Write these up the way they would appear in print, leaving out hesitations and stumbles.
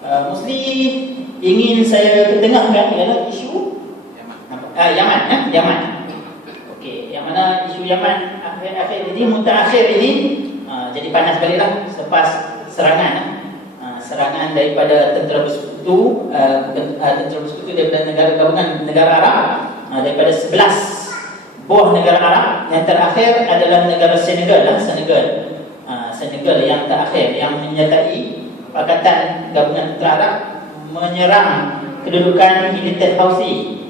mesti ingin saya ketengahkan ialah isu Yaman. Yaman. Okey, yang mana isu Yaman akhir-akhir ini, mutaakhir ini jadi panas baliklah selepas serangan serangan daripada tentera bersekutu, bukan tentera bersekutu, daripada negara gabungan negara Arab, daripada 11 buah negara Arab. Yang terakhir adalah negara Senegal Senegal yang terakhir yang menyertai Pakatan Gabungan Tentera Arab menyerang kedudukan Hilton Houthi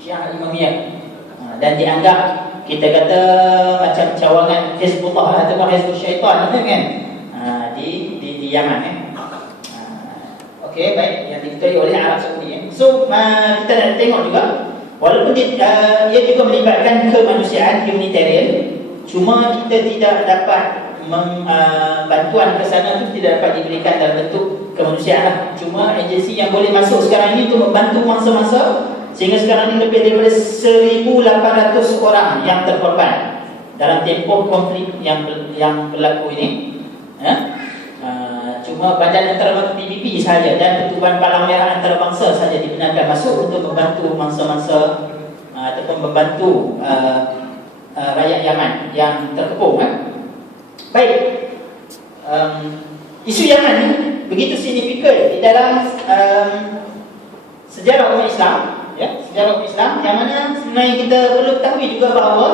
Syiah Imamiyah, dan dianggap, kita kata, macam cawangan Hizbullah atau Hizbul Syaitan kan, di Yaman Okey, baik, yang diketuai oleh Arab Saudi So kita nak tengok juga, walaupun ia juga melibatkan kemanusiaan, humanitarian, cuma kita tidak dapat bantuan ke sana itu tidak dapat diberikan dalam bentuk kemanusiaan lah. Cuma agensi yang boleh masuk sekarang ini untuk membantu mangsa-mangsa, sehingga sekarang ini lebih daripada 1,800 orang yang terkorban dalam tempoh konflik yang berlaku ini. Cuma Badan Antarabangsa PBB sahaja dan Pertubuhan Palang Merah Antarabangsa sahaja dibenarkan masuk untuk membantu mangsa-mangsa ataupun membantu rakyat Yaman yang terkepung. Baik, isu Yaman ni begitu signifikan di dalam sejarah umat Islam, sejarah umat Islam, yang mana sebenarnya kita perlu ketahui juga bahawa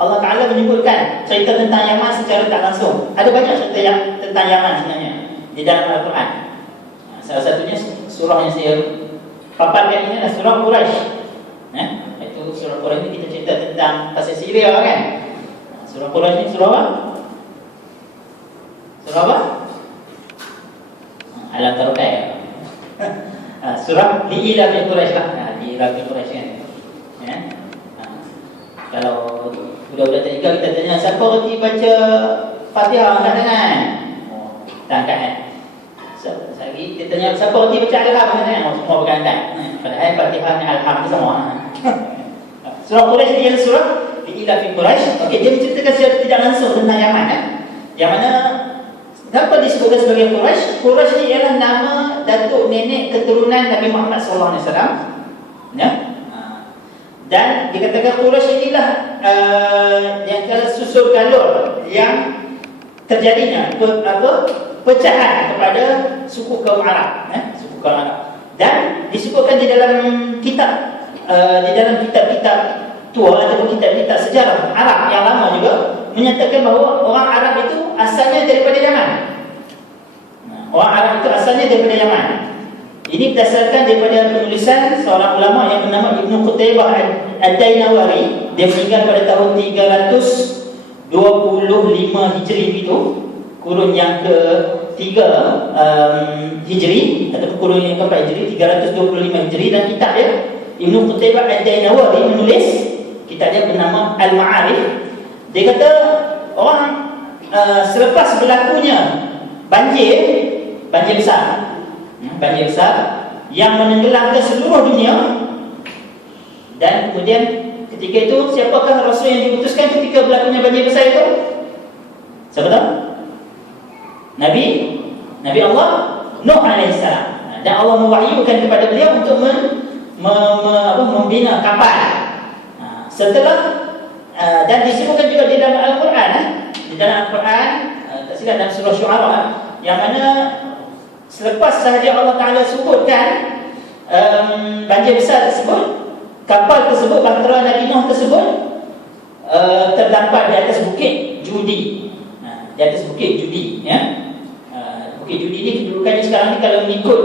Allah Ta'ala menyebutkan cerita tentang Yaman secara tak langsung. Ada banyak cerita tentang Yaman sebenarnya di dalam Al-Quran. Salah satunya surah yang saya paparkan ini adalah surah Quraisy. Itu surah Quraisy ini kita cerita tentang pasal Syria kan. Surah Quraisy ini surah apa? Surah apa? Alam Tarukai. Surah Li'ila bin Quraisy lah. Li'ila bin Quraisy kan. Kalau budak-budak tadika kita tanya, siapa reti baca Fatihah angkat tangan? Tak angkat kan? Lagi kita tanya, siapa reti baca Al-Ham angkat tangan? Semua bukan angkat. Padahal Fatihah dan Al-Ham itu sama. Surah Quraisy ni ialah surah Li'ila bin Quraisy. Okey, dia menceritakan secara tidak langsung tentang Yaman yang mana kenapa disebutkan sebagai Quraisy? Quraisy ni ialah nama datuk nenek keturunan Nabi Muhammad SAW. Dan dikatakan Quraisy inilah yang kala susul galur yang terjadinya pecahan kepada suku kaum Arab, suku kaum Arab. Dan disebutkan di dalam kitab kitab-kitab tua ataupun kitab-kitab sejarah Arab yang lama juga menyatakan bahawa orang Arab itu asalnya daripada Yaman. Orang Arab itu asalnya daripada Yaman. Ini berdasarkan daripada penulisan seorang ulama yang bernama Ibnu Qutaybah Ad-Dainawari. Dia meninggal pada tahun 325 Hijri itu, kurun yang ke-3 Hijri ataupun kurun yang ke-4 Hijri, 325 Hijri. Dan kitab dia, Ibnu Qutaybah Ad-Dainawari menulis kitab dia bernama Al-Ma'arif. Dia kata orang selepas berlakunya banjir besar yang menenggelamkan seluruh dunia, dan kemudian ketika itu siapakah Rasul yang diutuskan ketika berlakunya banjir besar itu? Siapa tahu? Nabi Allah Nuh alaihissalam. Dan Allah mewahyukan kepada beliau untuk membina kapal. Setelah dan disebutkan juga di dalam Al-Quran, tak silap dalam surah Syu'ara, yang mana selepas sahaja Allah Ta'ala sebutkan banjir besar tersebut, kapal tersebut, bahtera Nabi Nuh tersebut terdampar di atas bukit Judi. Di atas bukit Judi, Bukit Judi ni kedudukannya sekarang ni, kalau mengikut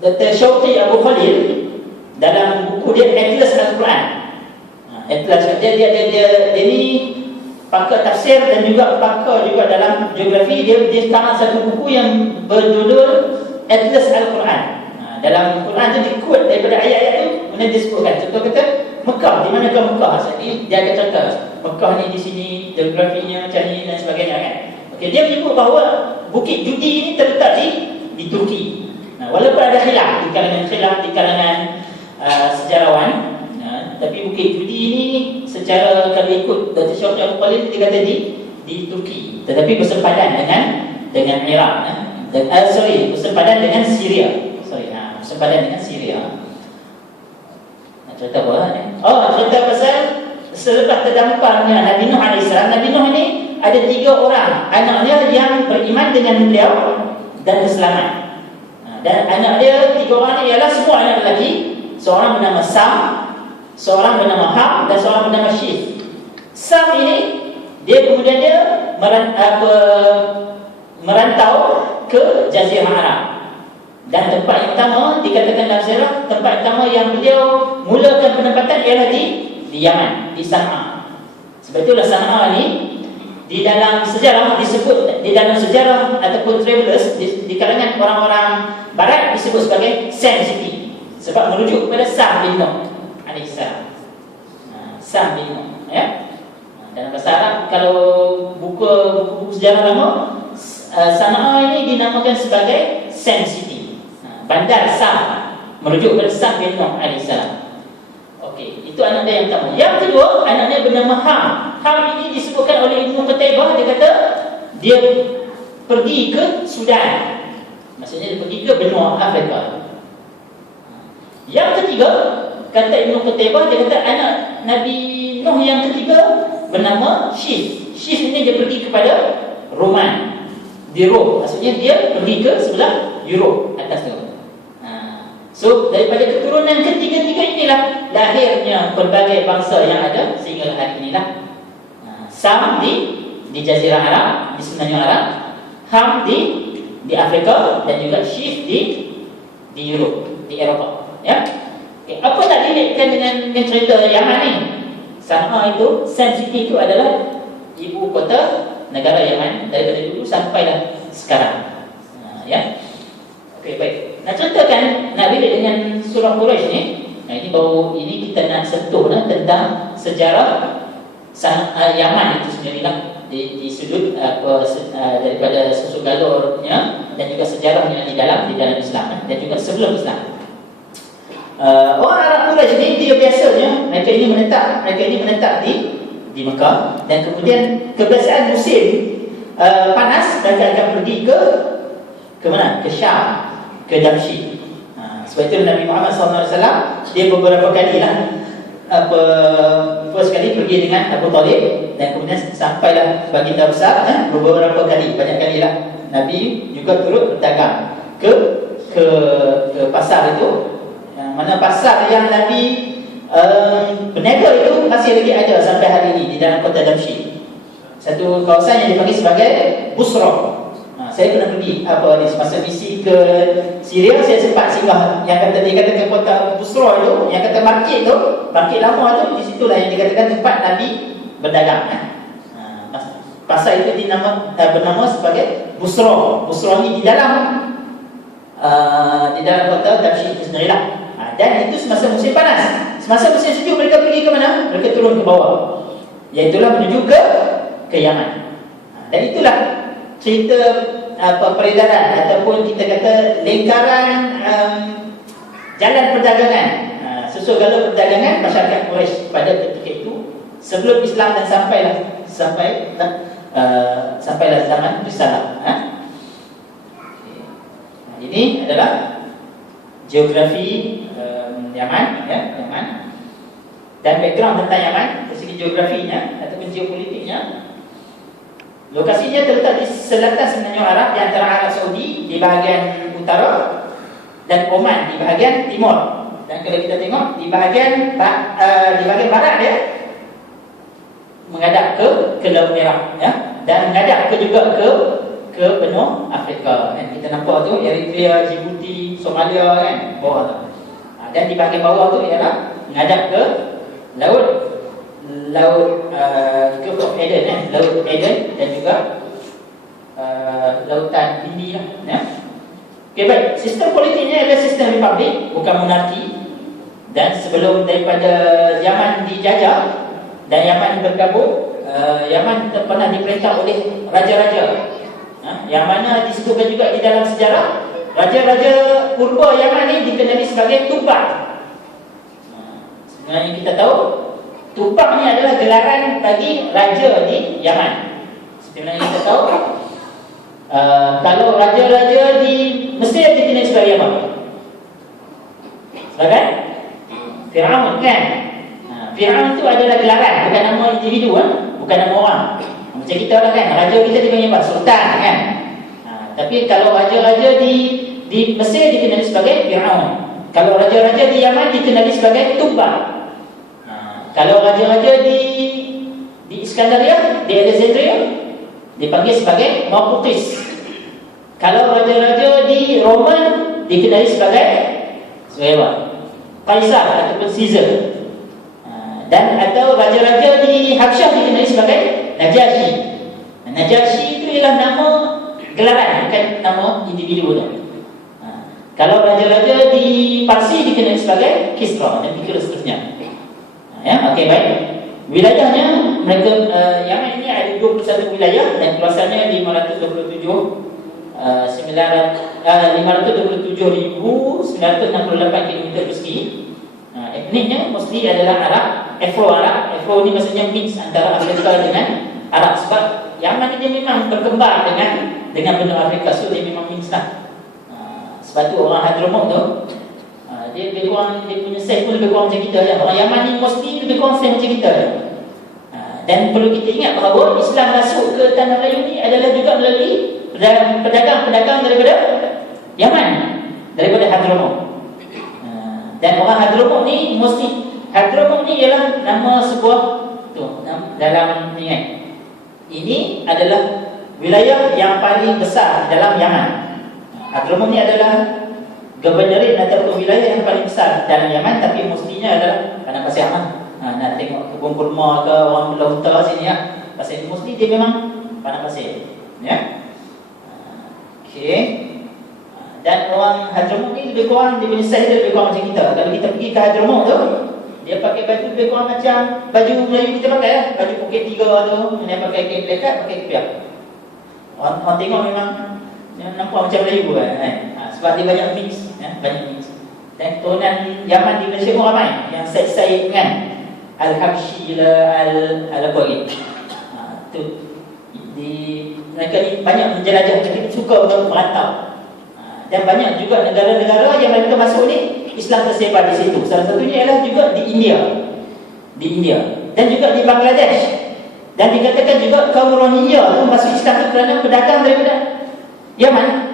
Dr. Syauqi Abu Khalil dalam buku dia Atlas Al-Quran. Atlas dia ni pakar tafsir dan juga pakar juga dalam geografi. Dia sekarang satu buku yang berjudul Atlas Al-Quran. Dalam Quran tu dikut daripada ayat-ayat tu, kemudian disebutkan. Contoh kata Mekah, di manakah Mekah? Jadi dia akan contoh Mekah ni di sini, geografinya macam ni dan sebagainya kan. Okey, dia menyebut bahawa Bukit Judi ini terletak di Turki. Walaupun ada khilaf di kalangan sejarawan, tapi Bukit Judi ini secara, kalau ikut Dr. Syauqi Abu Khalil, dia kata di Turki, tetapi bersepadan dengan Iraq, bersepadan dengan Syria. Bersepadan dengan Syria. Nak cerita apa? Cerita pasal selepas terdamparnya Nabi Nuh AS. Nabi Nuh ni ada 3 orang anaknya yang beriman dengan beliau dan selamat. Dan anak dia 3 orang ni ialah semua anak lelaki. Seorang bernama Sam, seorang bernama Ham, dan seorang bernama Syith. Sam ini dia kemudian merantau ke Jazirah Arab. Dan tempat yang pertama dikatakan dalam sejarah, tempat pertama yang beliau mulakan penempatan ialah di Yaman, di Sana'a. Sebab itulah Sana'a ni di dalam sejarah disebut, di dalam sejarah ataupun travelers di kalangan orang-orang barat disebut sebagai Sand City, sebab merujuk kepada Sam bin Nuh alaihissalam. Sam bin Nuh, ya. Dalam bahasa Arab, kalau buku sejarah lama, Sana'a ini dinamakan sebagai Sand City, Bandar Sam, merujuk kepada Sam bin Nuh alaihissalam. Okey, itu anak dia yang pertama. Yang kedua, anak dia bernama Ham. Ham ini disebutkan oleh Ibnu Qutaibah, dia kata dia pergi ke Sudan. Maksudnya dia pergi ke benua Afrika. Yang ketiga, kata Ibnu Qutaibah, dia kata anak Nabi Nuh yang ketiga bernama Syith. Syith ini dia pergi kepada Roman, di Rom. Maksudnya dia pergi ke sebelah Europe atas tu. So daripada keturunan ketiga-tiga inilah lahirnya pelbagai bangsa yang ada sehingga hari inilah. Sam di Jazirah Arab, di semenanjung Arab, Ham di Afrika, dan juga Syith di Europe, di Eropah. Ya. Okay, apa nak dilihatkan dengan cerita Yaman ni? Sana'a itu, Sand City itu adalah ibu kota negara Yaman daripada dulu sampailah sekarang. Ya. Okey, baik. Nak ceritakan, nak relate dengan surah Quraisy ni. Ini kita nak sentuh tentang sejarah Yaman itu sendirilah, di sudut daripada susun galurnya dan juga sejarahnya di dalam Islam dan juga sebelum Islam. Orang Arab Quraisy ni dia biasanya mereka ini menetap di Mekah, dan kemudian kebiasaan musim panas mereka akan pergi ke mana? Ke Syam, ke Damsyik. Sebab itu Nabi Muhammad SAW dia beberapa kali first kali pergi dengan Abu Talib, dan kemudian sampailah baginda besar beberapa kali, banyak kali lah Nabi juga turut berdagang ke pasar itu, mana pasar yang Nabi berniaga itu masih lagi ada sampai hari ini di dalam kota Damsyik. Satu kawasan yang dipanggil sebagai Busra. Saya pernah pergi semasa misi ke Syria, saya sempat singgah yang dikatakan kota Busra itu, yang kata market lama tu, di situlah yang dikatakan tempat Nabi berdagang. Pasar itu bernama sebagai Busra. Busra ni di dalam kota Damsyik itu sendirilah. Dan itu semasa musim panas. Semasa musim sejuk mereka pergi ke mana? Mereka turun ke bawah, iaitulah menuju ke Yaman. Dan itulah cerita peredaran ataupun kita kata lingkaran jalan perdagangan, susul galur perdagangan masyarakat Quraisy pada ketika itu sebelum Islam, dan sampailah zaman Risalah. Ini adalah geografi Yaman, Yaman, dan background tentang Yaman dari segi geografinya ataupun geopolitiknya. Lokasinya terletak di selatan semenanjung Arab, di antara Arab Saudi di bahagian utara dan Oman di bahagian timur. Dan kalau kita tengok di bahagian barat dia menghadap ke Laut Merah, dan menghadap juga ke benua Afrika. Kita nampak tu Eritrea, Djibouti, Somalia bawah tu. Dan di bahagian bawah tu ialah menghadap ke Laut Gulf of Aden, Laut Aden, dan juga Lautan Hindi lah. Okey, baik. Sistem politiknya adalah sistem republik, bukan monarki. Dan sebelum daripada Yaman dijajah dan Yaman bergabung, Yaman pernah diperintah oleh raja-raja, yang mana disebutkan juga di dalam sejarah raja-raja purba Yaman ini dikenali sebagai Tupac. Sebenarnya kita tahu Tupac ni adalah gelaran bagi raja di Yaman. Seperti mana kita tahu, kalau raja-raja di Mesir dikenali sebagai apa? Sebagai Fir'aun, kan? Fir'aun itu adalah gelaran, bukan nama individu, bukan nama orang. Macam kita lah kan, raja kita dipanggil apa? Sultan, kan? Tapi kalau raja-raja di Mesir dikenali sebagai Fir'aun. Kalau raja-raja di Yaman dikenali sebagai Tubba. Kalau raja-raja di Iskandaria, di Alexandria, dipanggil sebagai Maputis. Kalau raja-raja di Roman dikenali sebagai apa? Kaisar ataupun Caesar. Dan atau raja-raja di Habsyah dikenali sebagai Najashi. Najashi itu ialah nama gelaran, bukan nama individu tu. Kalau raja-raja di Parsi dikenali sebagai Kisra dan begitu seterusnya. Ya, okey, baik. Wilayahnya mereka Yaman ini ada 21 wilayah dan luasannya 527,968 km persegi. Etniknya mostly adalah Arab, Afro-Arab. Afro ni maksudnya mix antara Afrika dengan Arab, sebab Yaman ini memang berkembang dengan benua Afrika, so dia memang mix lah. Sebab tu orang Hadramaut tu dia lebih kurang, dia punya size pun lebih kurang macam kita je. Orang Yaman ni mostly lebih kurang size macam kita je. Dan perlu kita ingat bahawa Islam masuk ke tanah Melayu ni adalah juga melalui pedagang-pedagang daripada Yaman, daripada Hadramaut. Dan orang Hadramaut ni mostly, Hadramaut ni ialah nama sebuah tu, dalam ni kan. Ini adalah wilayah yang paling besar dalam Yaman. Hadramaut ni adalah governorin ataupun wilayah yang paling besar dalam Yaman, tapi mestinya adalah padang pasir lah. Nak tengok kebun kurma ke orang belah utara sini lah. Pasal ini mesti dia memang padang pasir. Ya. Okey. Dan orang Hadramaut ni lebih kurang, dia punya size dia lebih kurang macam kita. Kalau kita pergi ke Hadramaut tu, dia pakai baju lebih kurang macam baju Melayu kita pakai lah. Baju Pukit 3 tu, dia pakai kain dekat, pakai kepiak. Orang tengok memang nampak macam Melayu kan. Sebab dia banyak mix, banyak mix. Dan keturunan Yaman di Malaysia pun ramai yang Said kan, Al-Habsyi lah, apa lagi. Mereka ni banyak menjelajah, jadi suka untuk merantau. Dan banyak juga negara-negara yang mereka masuk ni Islam tersebar di situ. Salah satunya ialah juga di India. Dan juga di Bangladesh. Dan dikatakan juga kaum Rohingya tu masuk Islam tu kerana pedagang daripada Yaman.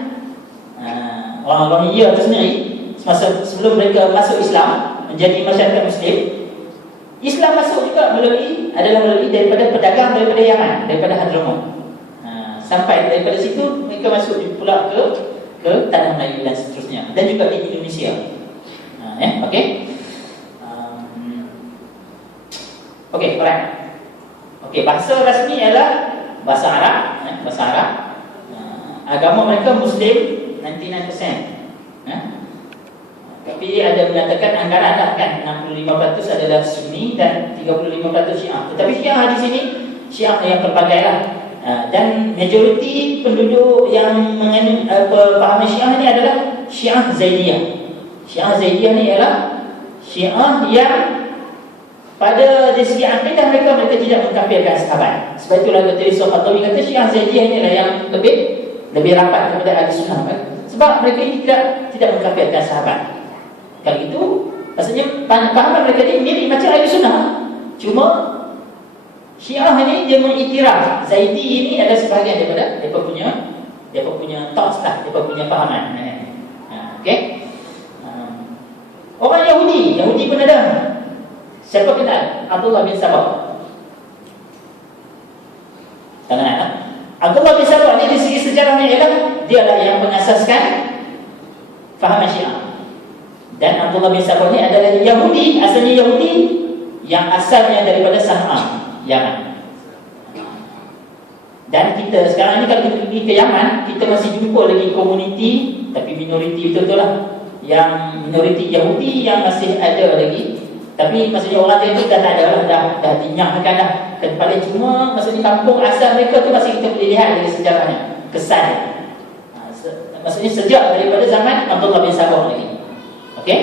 Orang Rohingya itu sendiri, sebelum mereka masuk Islam menjadi masyarakat Muslim, Islam masuk juga melalui daripada pedagang daripada Yaman, daripada Hadramaut. Sampai daripada situ mereka masuk pula ke tanah Melayu dan seterusnya, dan juga di Indonesia. Okey. Okey, alright. Okey, bahasa rasmi ialah bahasa Arab, bahasa Arab. Agama mereka Muslim 99%. Tapi ada mengatakan anggaran lah kan, 65% adalah Sunni dan 35% Syiah. Tetapi Syiah di sini, Syiah yang pelbagai lah. Dan majoriti penduduk yang mengenai pemahaman Syiah ni adalah Syiah Zaidiyah. Syiah Zaidiyah ni ialah Syiah yang pada dari segi akidah mereka tidak mengkafirkan sahabat. Sebab itulah Dr. Yusuf Khattabi kata Syiah Zaidiyah ni adalah yang lebih rapat kepada ahli sunnah kan? Sebab mereka ini tidak mengkafirkan sahabat. Kalau itu, maksudnya pahaman mereka ini mirip macam ahli sunnah. Cuma Syiah ini dia mengiktiraf Zaidi ini adalah sebahagian daripada mereka punya thoughts lah, mereka punya pahaman. Okey. Orang Yahudi pun ada. Siapa kenal Abdullah bin Sabah? Tak kenal? Abdullah bin Sabah ni di segi sejarahnya ialah dialah yang mengasaskan fahaman Syiah. Dan Abdullah bin Sabah ni adalah Yahudi, asalnya Yahudi yang asalnya daripada San'a, Yaman. Dan kita sekarang ni kalau kita pergi ke Yaman, kita masih jumpa lagi komuniti, tapi minoriti betul-betul lah, yang minoriti Yahudi yang masih ada lagi. Tapi maksudnya orang dia tu dah tak ada lah, dah dinyahkan dah. Dan paling cuma maksudnya kampung asal mereka tu masih kita boleh lihat dari sejarahnya, kesan. Maksudnya sejak daripada zaman Abdullah bin Sabah lagi. Okey?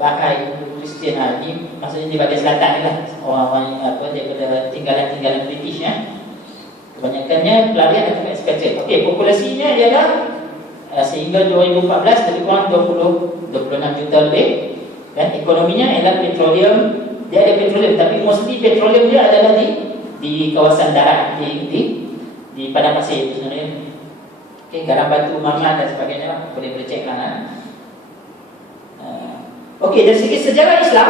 Bahai Kristian ni maksudnya di bahagian selatan ni lah, orang-orang daripada tinggalan-tinggalan British ya. Kebanyakannya pelarian atau expatriate. Okey, populasinya ialah sehingga 2014 lebih kurang 26 juta lebih. Dan ekonominya ialah petroleum. Dia ada petroleum, tapi mostly petroleum dia adalah di kawasan darat, di padang pasir sebenarnya. Okey, garam batu, mamat dan sebagainya, boleh cek kan. Okey, dari segi sejarah Islam,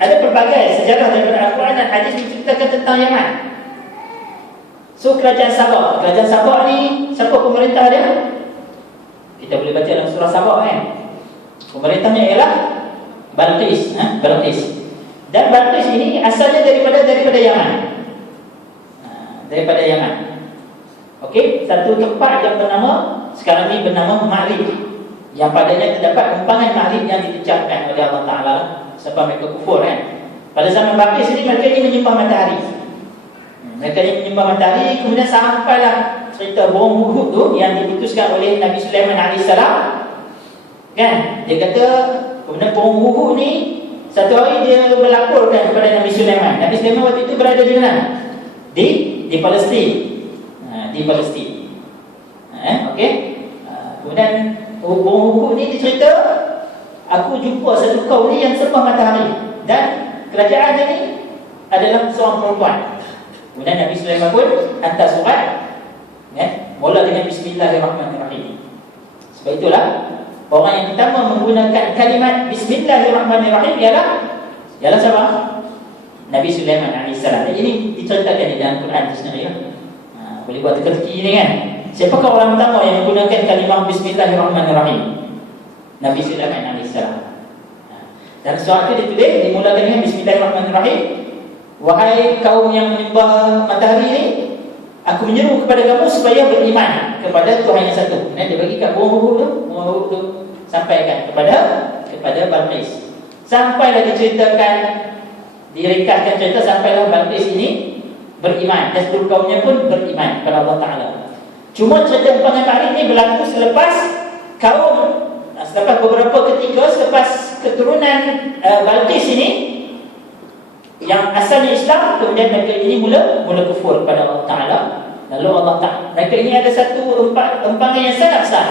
ada pelbagai sejarah daripada Al-Quran dan hadis menceritakan tentang Yaman. So, kerajaan Sabah ni, siapa pemerintah dia? Kita boleh baca dalam surah Sabah kan. Pemerintahnya ialah Balqis. Dan Balqis ini asalnya daripada Yaman. Daripada Yaman. Okey, satu tempat yang sekarang ni bernama Ma'rib, yang padanya terdapat empangan Ma'rib yang dipecahkan oleh Allah Ta'ala sebab mereka kufur kan. Pada zaman Balqis ini mereka ini menyembah matahari. Kemudian sampailah cerita bom Uhud tu yang diputuskan oleh Nabi Sulaiman AS kan. Dia kata kemudian bom Uhud ni satu hari dia melaporkan kepada Nabi Sulaiman. Nabi Sulaiman waktu itu berada di mana? Di Palestin. Di Palestin. Okey. Kemudian bom Uhud ni dicerita, aku jumpa satu kaum ni yang sembah matahari dan kerajaan ni adalah seorang perempuan. Kemudian Nabi Sulaiman pun hantar surat, mula dengan Bismillahirrahmanirrahim. Sebab itulah orang yang pertama menggunakan kalimat Bismillahirrahmanirrahim ialah siapa? Nabi Sulaiman AS. Jadi ini diceritakan di dalam Quran sebenarnya. Boleh buat teka-teki ni kan. Siapakah orang pertama yang menggunakan kalimah Bismillahirrahmanirrahim? Nabi Sulaiman AS. Dan surat itu ditulis dimulakan dengan Bismillahirrahmanirrahim. Wahai kaum yang menyembah matahari ni, aku menyeru kepada kamu supaya beriman kepada Tuhan yang satu. Dia bagi kat buah tu sampaikan kepada Balqis. Sampailah diceritakan, direkaskan cerita sampailah Balqis ini beriman dan seluruh kaumnya pun beriman kepada Allah Ta'ala. Cuma cerita empangan Ma'rib ni berlaku selepas beberapa ketika selepas keturunan Balqis ini yang asalnya Islam, kemudian mereka ini mula kufur kepada Allah Ta'ala. Lalu Allah Ta'ala, mereka ini ada satu empangan yang sangat besar,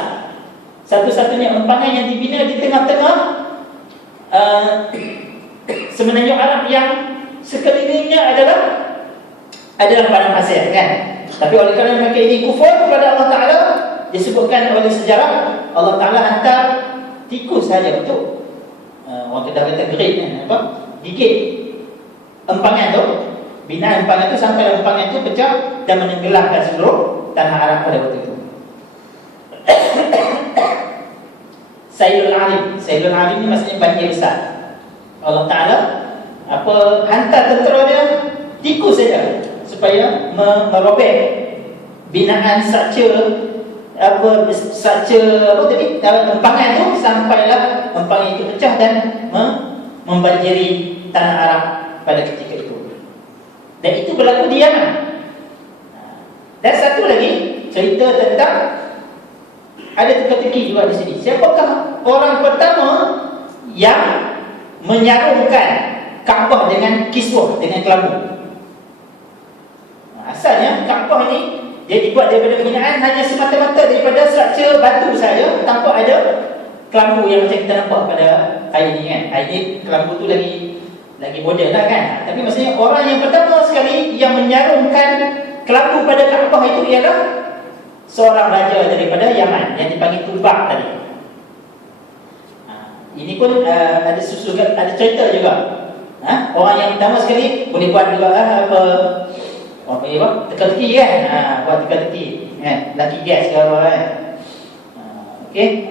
satu-satunya empangan yang dibina di tengah-tengah semenanjung Arab yang sekelilingnya adalah padang pasir kan. Tapi oleh kerana mereka ini kufur kepada Allah Ta'ala, disebutkan oleh sejarah Allah Ta'ala hantar tikus saja untuk orang kata great kan, gigit empangan tu, bina empangan tu sampai empangan tu pecah dan menenggelamkan seluruh tanah Arab pada waktu itu. Sailul Arim ni maksudnya banjir besar. Allah Ta'ala hantar tentera dia tikus saja supaya merobek binaan empangan tu sampailah empangan itu pecah dan membanjiri tanah Arab pada ketika itu. Dan itu berlaku di Yaman. Dan satu lagi cerita tentang ada teka-teki juga di sini. Siapakah orang pertama yang menyarungkan Kaabah dengan kiswah, dengan kelambu? Asalnya Kaabah ni dia dibuat daripada binaan hanya semata-mata daripada struktur batu saja, tanpa ada kelambu yang macam kita nampak pada hari ni kan. Hari ni kelambu tu lagi moden lah kan. Tapi maksudnya orang yang pertama sekali yang menyarungkan kelambu pada Kaabah itu ialah seorang raja daripada Yaman yang dipanggil Tubak tadi. Ini pun ada cerita juga. Orang yang pertama sekali boleh buat juga teka-teki kan. Buat teka-teki lagi gas ke apa kan. Okey.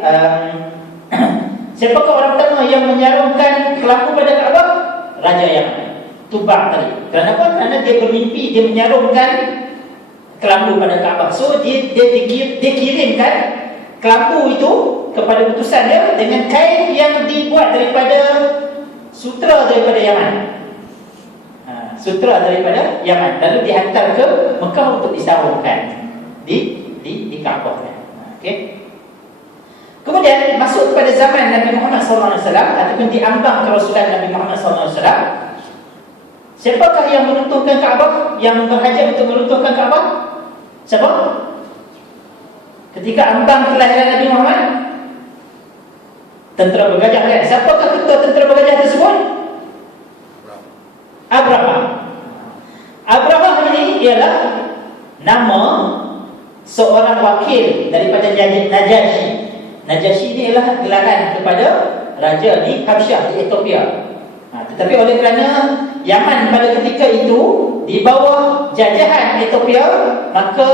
Siapakah orang pertama yang menyarungkan kelambu pada Kaabah? Raja Yaman, Tubak tadi. Kenapa? Kerana dia bermimpi dia menyarungkan kelambu pada Kaabah. So dia kirimkan kelambu itu kepada utusan dia dengan kain yang dibuat daripada sutra daripada Yaman. Sutra daripada Yaman, lalu dihantar ke Mekah untuk disarungkan di Kaabah. Okey. Kemudian masuk kepada zaman Nabi Muhammad SAW ataupun diambang kerasulan Nabi Muhammad SAW. Siapakah yang meruntuhkan Kaabah? Yang berhajat untuk meruntuhkan Kaabah? Siapa? Ketika ambang kelahiran Nabi Muhammad, tentera bergajah kan? Siapakah ketua tentera bergajah tersebut? Abraham. Abraham ini ialah nama seorang wakil daripada Najasyi. Najasyi ini ialah gelaran kepada raja di Habsyah, di Ethiopia. Tetapi oleh kerana Yaman pada ketika itu di bawah jajahan Ethiopia, maka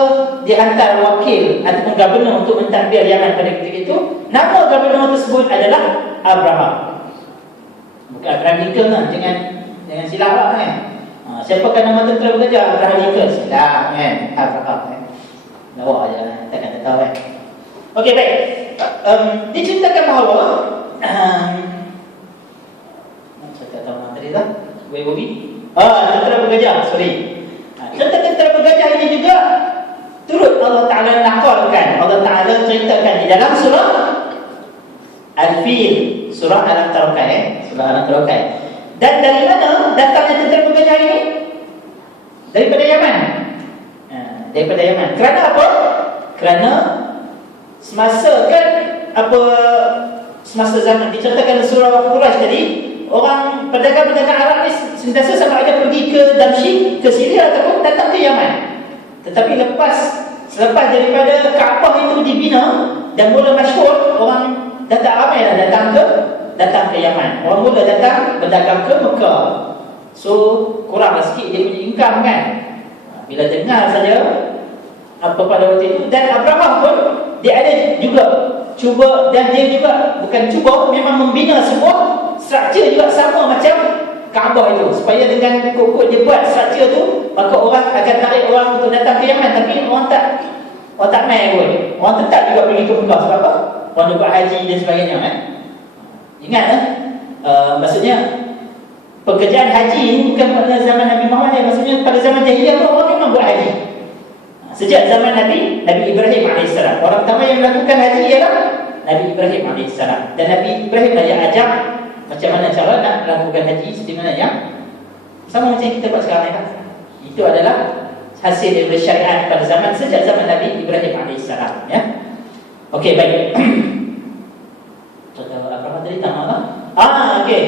dihantar wakil ataupun gubernur untuk mentadbir Yaman pada ketika itu. Nama gubernur tersebut adalah Abraham. Bukan Abraham Lincoln lah, jangan silap lah kan. Siapakah nama tentera bergajah? Abraham Lincoln. Silap kan, Abraham kan. Lawak je lah, takkan tak tahu kan. Okey, baik. Diceritakan bahawa saya tak tahu mana tadi dah. Bobby. Tentera bergajah, sorry. Tentera bergajah ini juga turut Allah Ta'ala nakalkan. Allah Ta'ala ceritakan di dalam surah Al-Fil, surah Al-Tarokai, surah Al-Tarokai. Dan dari mana datangnya tentera bergajah ini? Daripada Yaman. Daripada Yaman. Kerana apa? Kerana semasa zaman diceritakan surah Quraisy tadi, orang pedagang-pedagang Arab ni sentiasa sama ada pergi ke Damsyik, ke Syria ataupun datang ke Yaman. Tetapi selepas daripada Kaabah itu dibina dan mula masyhur, orang ramai datang ke Yaman. Orang mula datang berdagang ke Mekah. So kuranglah sikit dia punya income kan. Bila dengar saja apa pada waktu itu, dan Abraham pun dia ada juga cuba, dan dia juga bukan cuba, memang membina sebuah struktur juga sama macam Kaabah itu, supaya dengan ikut dia buat struktur tu, maka orang akan tarik orang untuk datang ke Yaman. Tapi orang tak main pun, orang tetap juga pergi ke Mekah. Sebab apa? Orang buat haji dan sebagainya kan. Ingat maksudnya pekerjaan haji ini bukan pada zaman Nabi Muhammad, maksudnya pada zaman jahiliah pun orang memang buat haji. Sejak zaman Nabi Ibrahim AS, orang pertama yang melakukan haji ialah Nabi Ibrahim AS. Dan Nabi Ibrahim lah yang ajar macam mana cara nak melakukan haji seperti mana yang sama macam kita buat sekarang kan. Itu adalah hasil daripada syariat pada sejak zaman Nabi Ibrahim AS ya. Okey, baik. Contoh apa tadi tama apa? Okey.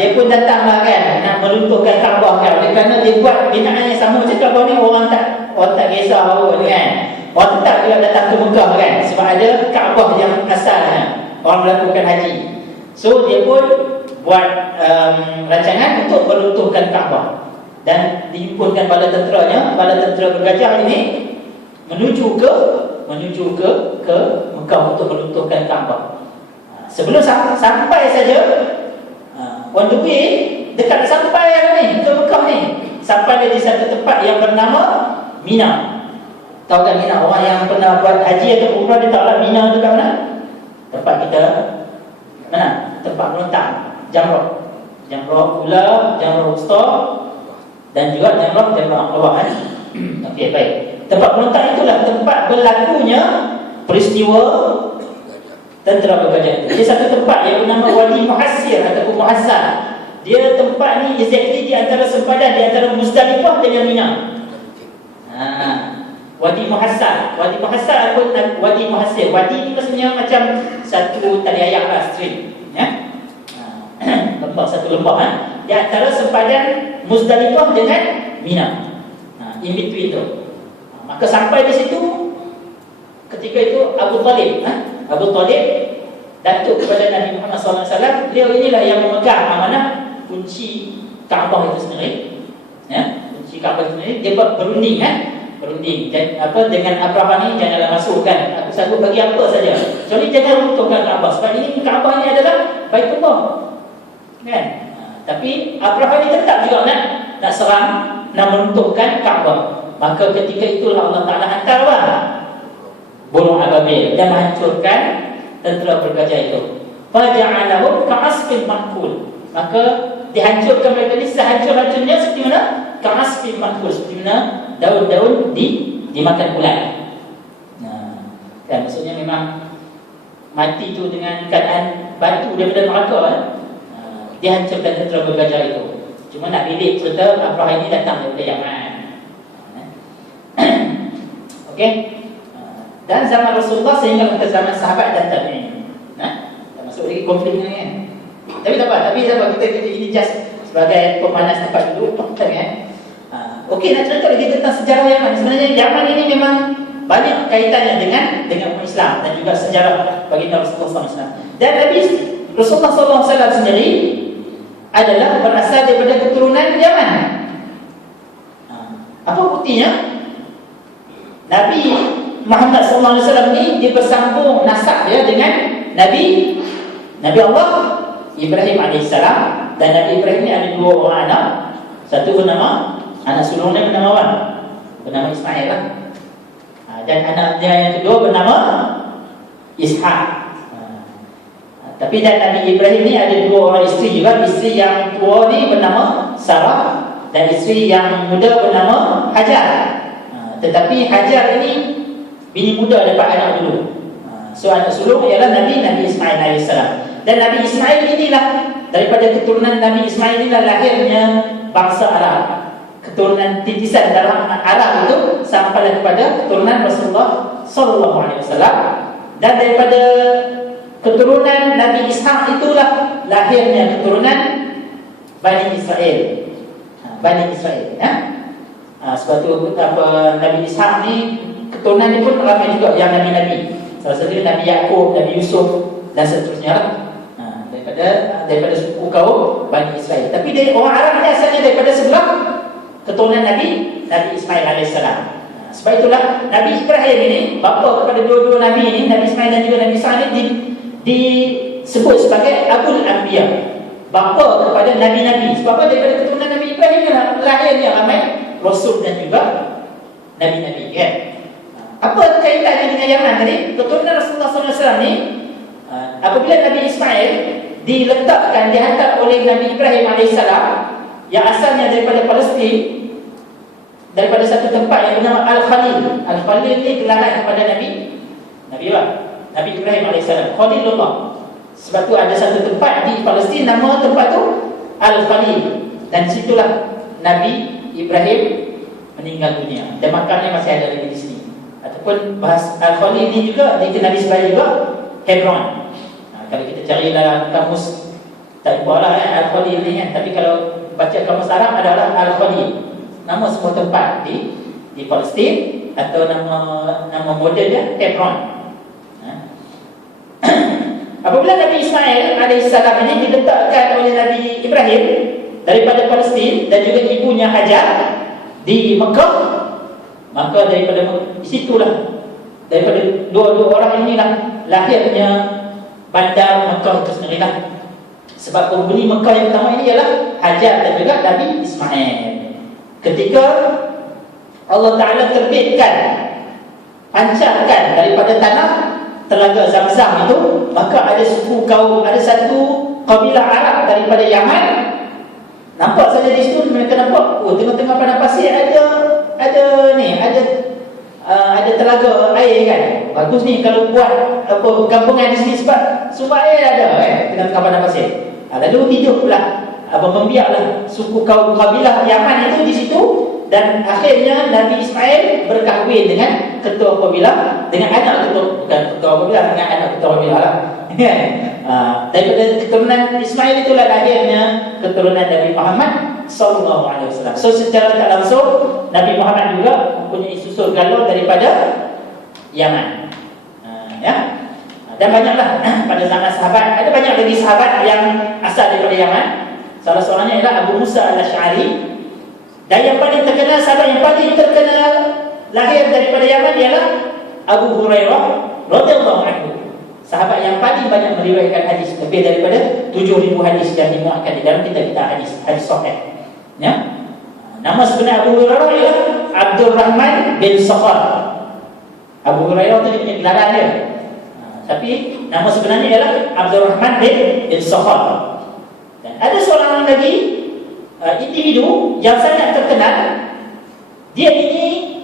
Dia pun datanglah kan nak meruntuhkan Kaabah kan. Oleh kerana dia buat binaan yang sama macam Kaabah ni, orang tak kisah pun kan. Orang tetap juga datang ke Mekah kan, sebab ada Kaabah yang asal kan. Orang melakukan haji. So dia pun buat rancangan untuk meruntuhkan Kaabah. Dan dihimpunkan bala tentera bergajah ini menuju ke Mekah untuk meruntuhkan Kaabah. Sebelum sampai saja on the way, dekat sampai ni ke Mekah ni, sampai di satu tempat yang bernama Mina. Tahu kan Mina? Orang yang pernah buat haji atau umrah dia tahu lah Mina tu kat mana? Tempat kita mana? Tempat melentang Jamrah Ula, Jamrah Wusta, dan juga Jamrah Aqabah kan? Okey, baik. Tempat melentang itulah tempat berlakunya peristiwa tentera bergajah itu. Dia satu tempat yang bernama Wadi Muhassir ataupun Muhassar. Dia tempat ni exactly di antara sempadan di antara Muzdalifah dengan Mina. Wadi Muhassar. Wadi Muhassar ataupun Wadi Muhassir. Wadi ni maksudnya macam satu tali ayak lah, stream ya. Satu lembah kan. Di antara sempadan Muzdalifah dengan Mina. In between tu. Maka sampai di situ, ketika itu Abu Talib datuk kepada Nabi Muhammad SAW. Beliau inilah yang memegang amanah kunci Kaabah itu sendiri ya. Kunci Kaabah itu sendiri. Dia buat berunding kan. Dengan Abraham ni, janganlah masuk kan. Aku sanggup bagi apa saja, kecuali jangan runtuhkan Kaabah. Sebab ini Kaabah ni adalah Baitullah kan. Tapi Abraham ni tetap juga nak serang, nak meruntuhkan Kaabah. Maka ketika itulah Allah Ta'ala hantarlah burung ababil dan menghancurkan tentera bergajah itu. Faja'alahum ka'asfin ma'kul. Maka dihancurkan mereka ni sehancur-hancurnya seperti mana? Ka'asfin ma'kul, seperti mana daun-daun dimakan ulat. Kan maksudnya memang mati tu dengan keadaan batu daripada neraka dia hancurkan tentera bergajah itu. Cuma nak bilik cerita Abraha ini datang daripada Yaman. Okey. Dan zaman Rasulullah sehingga ke zaman sahabat dan tabi'in. Tak masuk lagi konflik ni kan. Tapi tak apa, kita ini just sebagai pemanas tempat dulu kan. Okey, nak cerita lagi tentang sejarah Yaman. Sebenarnya Yaman ini memang banyak kaitannya dengan Islam dan juga sejarah baginda Rasulullah SAW. Dan Nabi Rasulullah SAW sendiri adalah berasal daripada keturunan Yaman. Apa buktinya? Nabi Muhammad SAW ni dia bersambung nasab dia dengan Nabi Allah Ibrahim AS. Dan Nabi Ibrahim ni ada dua orang anak. Satu bernama, anak sulungnya bernama apa? Bernama Ismail lah. Dan anaknya yang kedua bernama Ishak. Tapi dan Nabi Ibrahim ni ada dua orang isteri juga. Isteri yang tua ni bernama Sarah dan isteri yang muda bernama Hajar. Tetapi Hajar ini bini muda dapat anak dulu. So anak sulung ialah Nabi Ismail AS. Dan Nabi Ismail inilah, daripada keturunan Nabi Ismail inilah lahirnya bangsa Arab. Keturunan titisan dalam Arab itu sampai kepada keturunan Rasulullah SAW. Dan daripada keturunan Nabi Ishaq itulah lahirnya keturunan Bani Israel. Bani Israel ya. Sebab tu Nabi Ishaq ni keturunan dia pun ramai juga yang Nabi-Nabi. Salah satunya Nabi Yaqub, Nabi Yusuf dan seterusnya lah. Daripada suku kaum Bani Israel. Tapi dia, orang Arab ni asalnya daripada sebelah keturunan Nabi Ismail AS. Sebab itulah Nabi Ibrahim ini, bapa kepada dua-dua Nabi ini, Nabi Ismail dan juga Nabi Ishaq ini disebut sebagai Abul Anbiya, bapa kepada Nabi-Nabi. Sebab apa? Daripada keturunan Nabi Ibrahim lahirnya ramai Rasul dan juga Nabi-Nabi kan? Apa kaitannya dengan Yaman tadi? Keturunan Rasulullah SAW ni, apabila Nabi Ismail diletakkan, dihantar oleh Nabi Ibrahim AS yang asalnya daripada Palestin, daripada satu tempat yang bernama Al-Khalil. Al-Khalil ni gelaran kepada Nabi Ibrahim AS, Khalilullah. Sebab tu ada satu tempat di Palestin, nama tempat tu Al-Khalil. Dan situlah Nabi Ibrahim meninggal dunia. Dan makamnya masih ada lagi di sini. Ataupun bahas Al-Khalil ni juga dikenali sebagai juga Hebron. Kalau kita cari dalam kamus, tak jumpa Al-Khalil ni kan. Tapi kalau baca kamus Arab adalah Al-Khalil, nama sebuah tempat di Palestin, atau nama moden dia Hebron. Apabila Nabi Ismail AS ini diletakkan oleh Nabi Ibrahim daripada Palestin dan juga ibunya Hajar di Mekah, maka daripada situlah, daripada dua-dua orang inilah lahirnya bandar Mekah itu sendirilah. Sebab penghuni Mekah yang pertama ini ialah Hajar dan juga Nabi Ismail. Ketika Allah Ta'ala terbitkan, pancarkan daripada tanah Telaga Zamzam itu, maka ada suku kaum, ada satu kabilah Arab daripada Yaman. Nampak saja di situ, mereka nampak, tengah-tengah padang pasir ada telaga air kan. Bagus ni kalau buat perkampungan di sini, sebab sumber air ada kan, tengah-tengah padang pasir. Lalu hiduplah, membiaklah suku kaum kabilah Yaman itu di situ. Dan akhirnya Nabi Ismail berkahwin dengan ketua kabilah, dengan anak ketua, bukan ketua kabilah, dengan anak ketua kabilah lah. Daripada keturunan Ismail itulah lahirnya keturunan Nabi Muhammad SAW. So secara tak langsung Nabi Muhammad juga mempunyai susul galur daripada Yaman. Ya. Dan banyaklah pada zaman sahabat, ada banyak lagi sahabat yang asal daripada Yaman. Salah seorangnya ialah Abu Musa Al-Asy'ari. Dan yang paling terkenal, sahabat yang paling terkenal lahir daripada Yaman ialah Abu Hurairah radhiyallahu anhu. Sahabat yang paling banyak meriwayatkan hadis, lebih daripada 7,000 hadis yang dimuatkan di dalam kitab-kitab hadis sahih. Ya. Nama sebenar Abu Hurairah ialah Abdul Rahman bin Sakhar. Abu Hurairah itu dia punya gelaran dia. Tapi nama sebenarnya ialah Abdul Rahman bin Sakhar. Dan ada seorang lagi individu yang sangat terkenal. Dia ini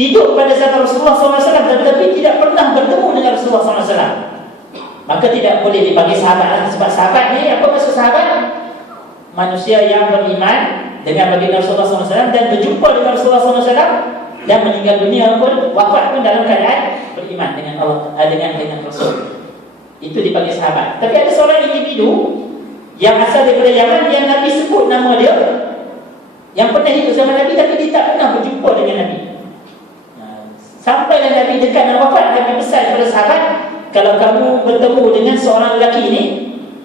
hidup pada zaman Rasulullah SAW tetapi tidak pernah bertemu dengan Rasulullah SAW, maka tidak boleh dipanggil sahabat lah. Sebab sahabat ni, apa maksud sahabat? Manusia yang beriman dengan baginda Rasulullah SAW dan berjumpa dengan Rasulullah SAW dan meninggal dunia pun, wafat pun dalam keadaan beriman dengan Allah, dengan Rasul. Itu dipanggil sahabat. Tapi ada seorang individu yang asal daripada Yaman yang Nabi sebut nama dia, yang pernah hidup zaman Nabi tapi dia tak pernah berjumpa dengan Nabi. Sampailah Nabi dekat nak wafat, Nabi pesan kepada sahabat, kalau kamu bertemu dengan seorang lelaki ini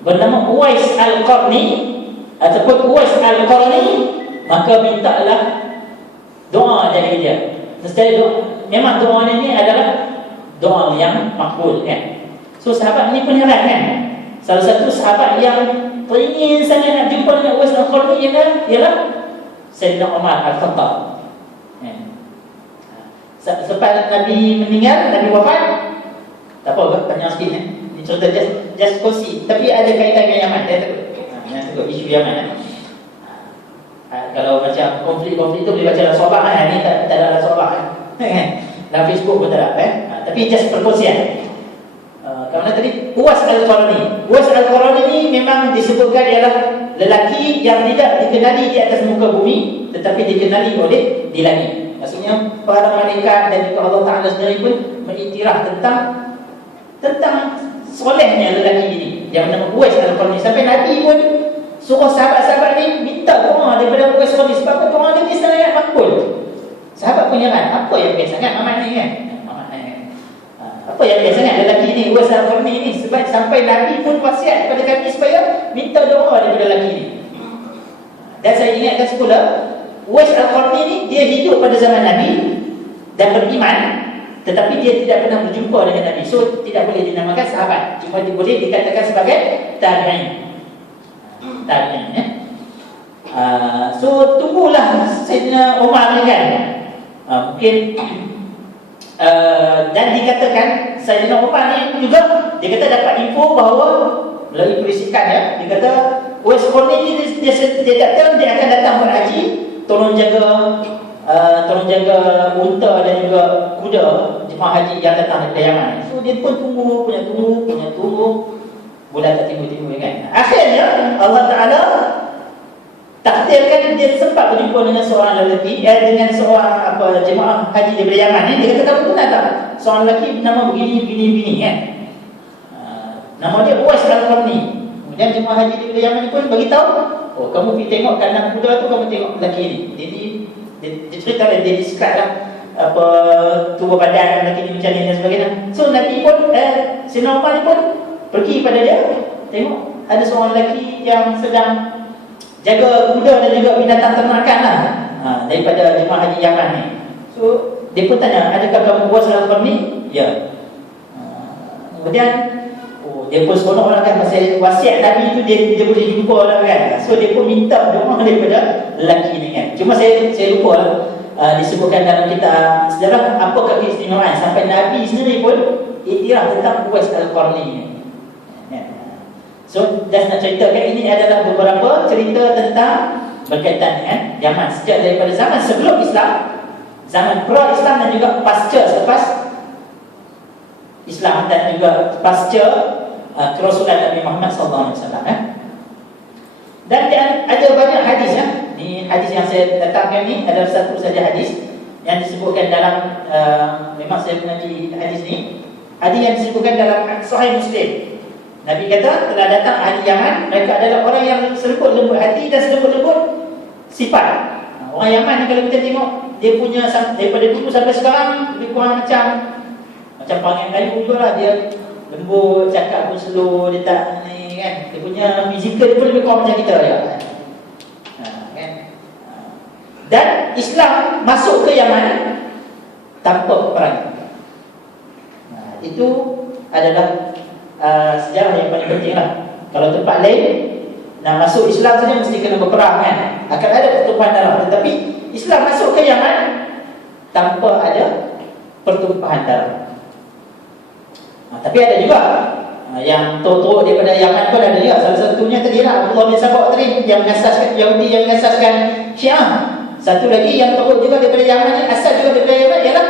bernama Uwais Al-Qarni ataupun Uwais Al-Qarni, maka mintalah doa dari dia. Mesti doa. Memang doa ini adalah doa yang makbul, kan? So sahabat ni pun heran, kan? Salah satu sahabat yang teringin sangat nak jumpa dengan Uwais Al-Qarni ialah Sayyidina Umar Al-Khattab. Selepas Nabi meninggal, Nabi wafat, tak apa, panjang sikit, ni cerita just kongsi. Tapi ada kaitan dengan Yaman. Dia takut isu Yaman. Kalau macam konflik-konflik tu boleh baca dalam sohbah, ni tak ada dalam sohbah, dalam Facebook pun tak ada, tapi just perkongsian. Kerana tadi Uwais Al-Qarni. Uwais Al-Qarni ni memang disebutkan ialah lelaki yang tidak dikenali di atas muka bumi, tetapi dikenali oleh di langit. Maksudnya para malaikat dan juga Allah Ta'ala sendiri pun mengiktiraf tentang solehnya lelaki ini yang bernama Uwais Al-Qarni. Sampai Nabi pun suruh sahabat-sahabat ni minta doa daripada Uwais Al-Qarni, sebab doa dia ni sangat makbul. Sahabat pun heran, apa yang biasa sangat Mamat ni, kan? Apa yang biasa sangat lelaki ni, Uwais Al-Qarni ni? Sebab sampai Nabi pun wasiat kepada kami supaya minta doa daripada lelaki ni. Dan saya ingatkan semula, Uwais Al-Qarni ni dia hidup pada zaman Nabi dan beriman, tetapi dia tidak pernah berjumpa dengan Nabi. So tidak boleh dinamakan sahabat, cuma dia boleh dikatakan sebagai tabi'in. Tabi'in, ya. So tunggulah Sayyidina Umar ni, kan? Mungkin dan dikatakan Sayyidina Umar ni juga, dia kata dapat info bahawa melalui perisikan, ya, dia kata Uwais Al-Qarni ni dia kata dia akan datang berhaji, tolong jaga unta dan juga kuda jemaah haji yang datang dari Yaman. So dia pun tunggu, bulan tak timbul-timbul, kan? Akhirnya Allah Ta'ala takdirkan dia sempat berjumpa dengan seorang lelaki, dengan seorang jemaah haji daripada Yaman ni. Dia kata, kamu kenal tak seorang lelaki nama begini, kan? Nama dia Uwais Al-Qarni. Kemudian jemaah haji daripada Yaman ni pun beritahu, oh, kamu pergi tengok kandang kuda tu, kamu tengok lelaki ni. Jadi dia cerita lah, dia describe lah tubuh badan lelaki ni macam ni dan sebagainya. So Nabi pun Sayyidina Umar ni pun pergi pada dia, tengok ada seorang lelaki yang sedang jaga kuda dan juga binatang ternakan lah, daripada jemaah haji Yaman ni. So dia pun tanya, adakah kamu Uwais Al-Qarni? Ya. Kemudian dia pun seronok lah, kan? Pasal wasiat Nabi tu dia boleh jumpa lah, kan? So dia pun minta doa daripada lelaki ni, kan? Cuma saya lupa lah, disebutkan dalam kitab sejarah apakah keistimewaan sampai Nabi sendiri pun iktiraf tentang Uwais Al-Qarni ni. So just nak ceritakan, ini adalah beberapa cerita tentang berkaitan dengan Yaman sejak daripada zaman sebelum Islam, zaman pra-Islam dan juga pasca selepas Islam, dan juga pasca kerasulan Nabi Muhammad SAW. Dan ada banyak hadis, ya. Ni hadis yang saya datangkan ni adalah satu saja hadis yang disebutkan dalam memang saya mengaji hadis ni. Hadis yang disebutkan dalam Sahih Muslim. Nabi kata, telah datang ahli Yaman, mereka adalah orang yang selembut lembut hati dan selembut lembut sifat. Orang Yaman ni kalau kita tengok, dia punya daripada dulu sampai sekarang lebih kurang macam panggil Melayu jugalah, dia lembut, cakap pun slow, dia tak ni, kan? Dia punya fizikal dia pun lebih kurang macam kita, ya. Kan? Dan Islam masuk ke Yaman tanpa peperangan. Itu adalah sejarah yang paling penting lah. Kalau tempat lain nak masuk Islam saja mesti kena berperang, kan? Akan ada pertumpahan darah. Tetapi Islam masuk ke Yaman tanpa ada pertumpahan darah. Tapi ada juga yang teruk daripada Yaman pun ada juga. Salah satunya tadi lah Abdullah bin Sabah tadi yang mengasaskan Yahudi, yang mengasaskan Syiah. Satu lagi yang teruk juga daripada Yaman ni, asal juga daripada Yaman, ialah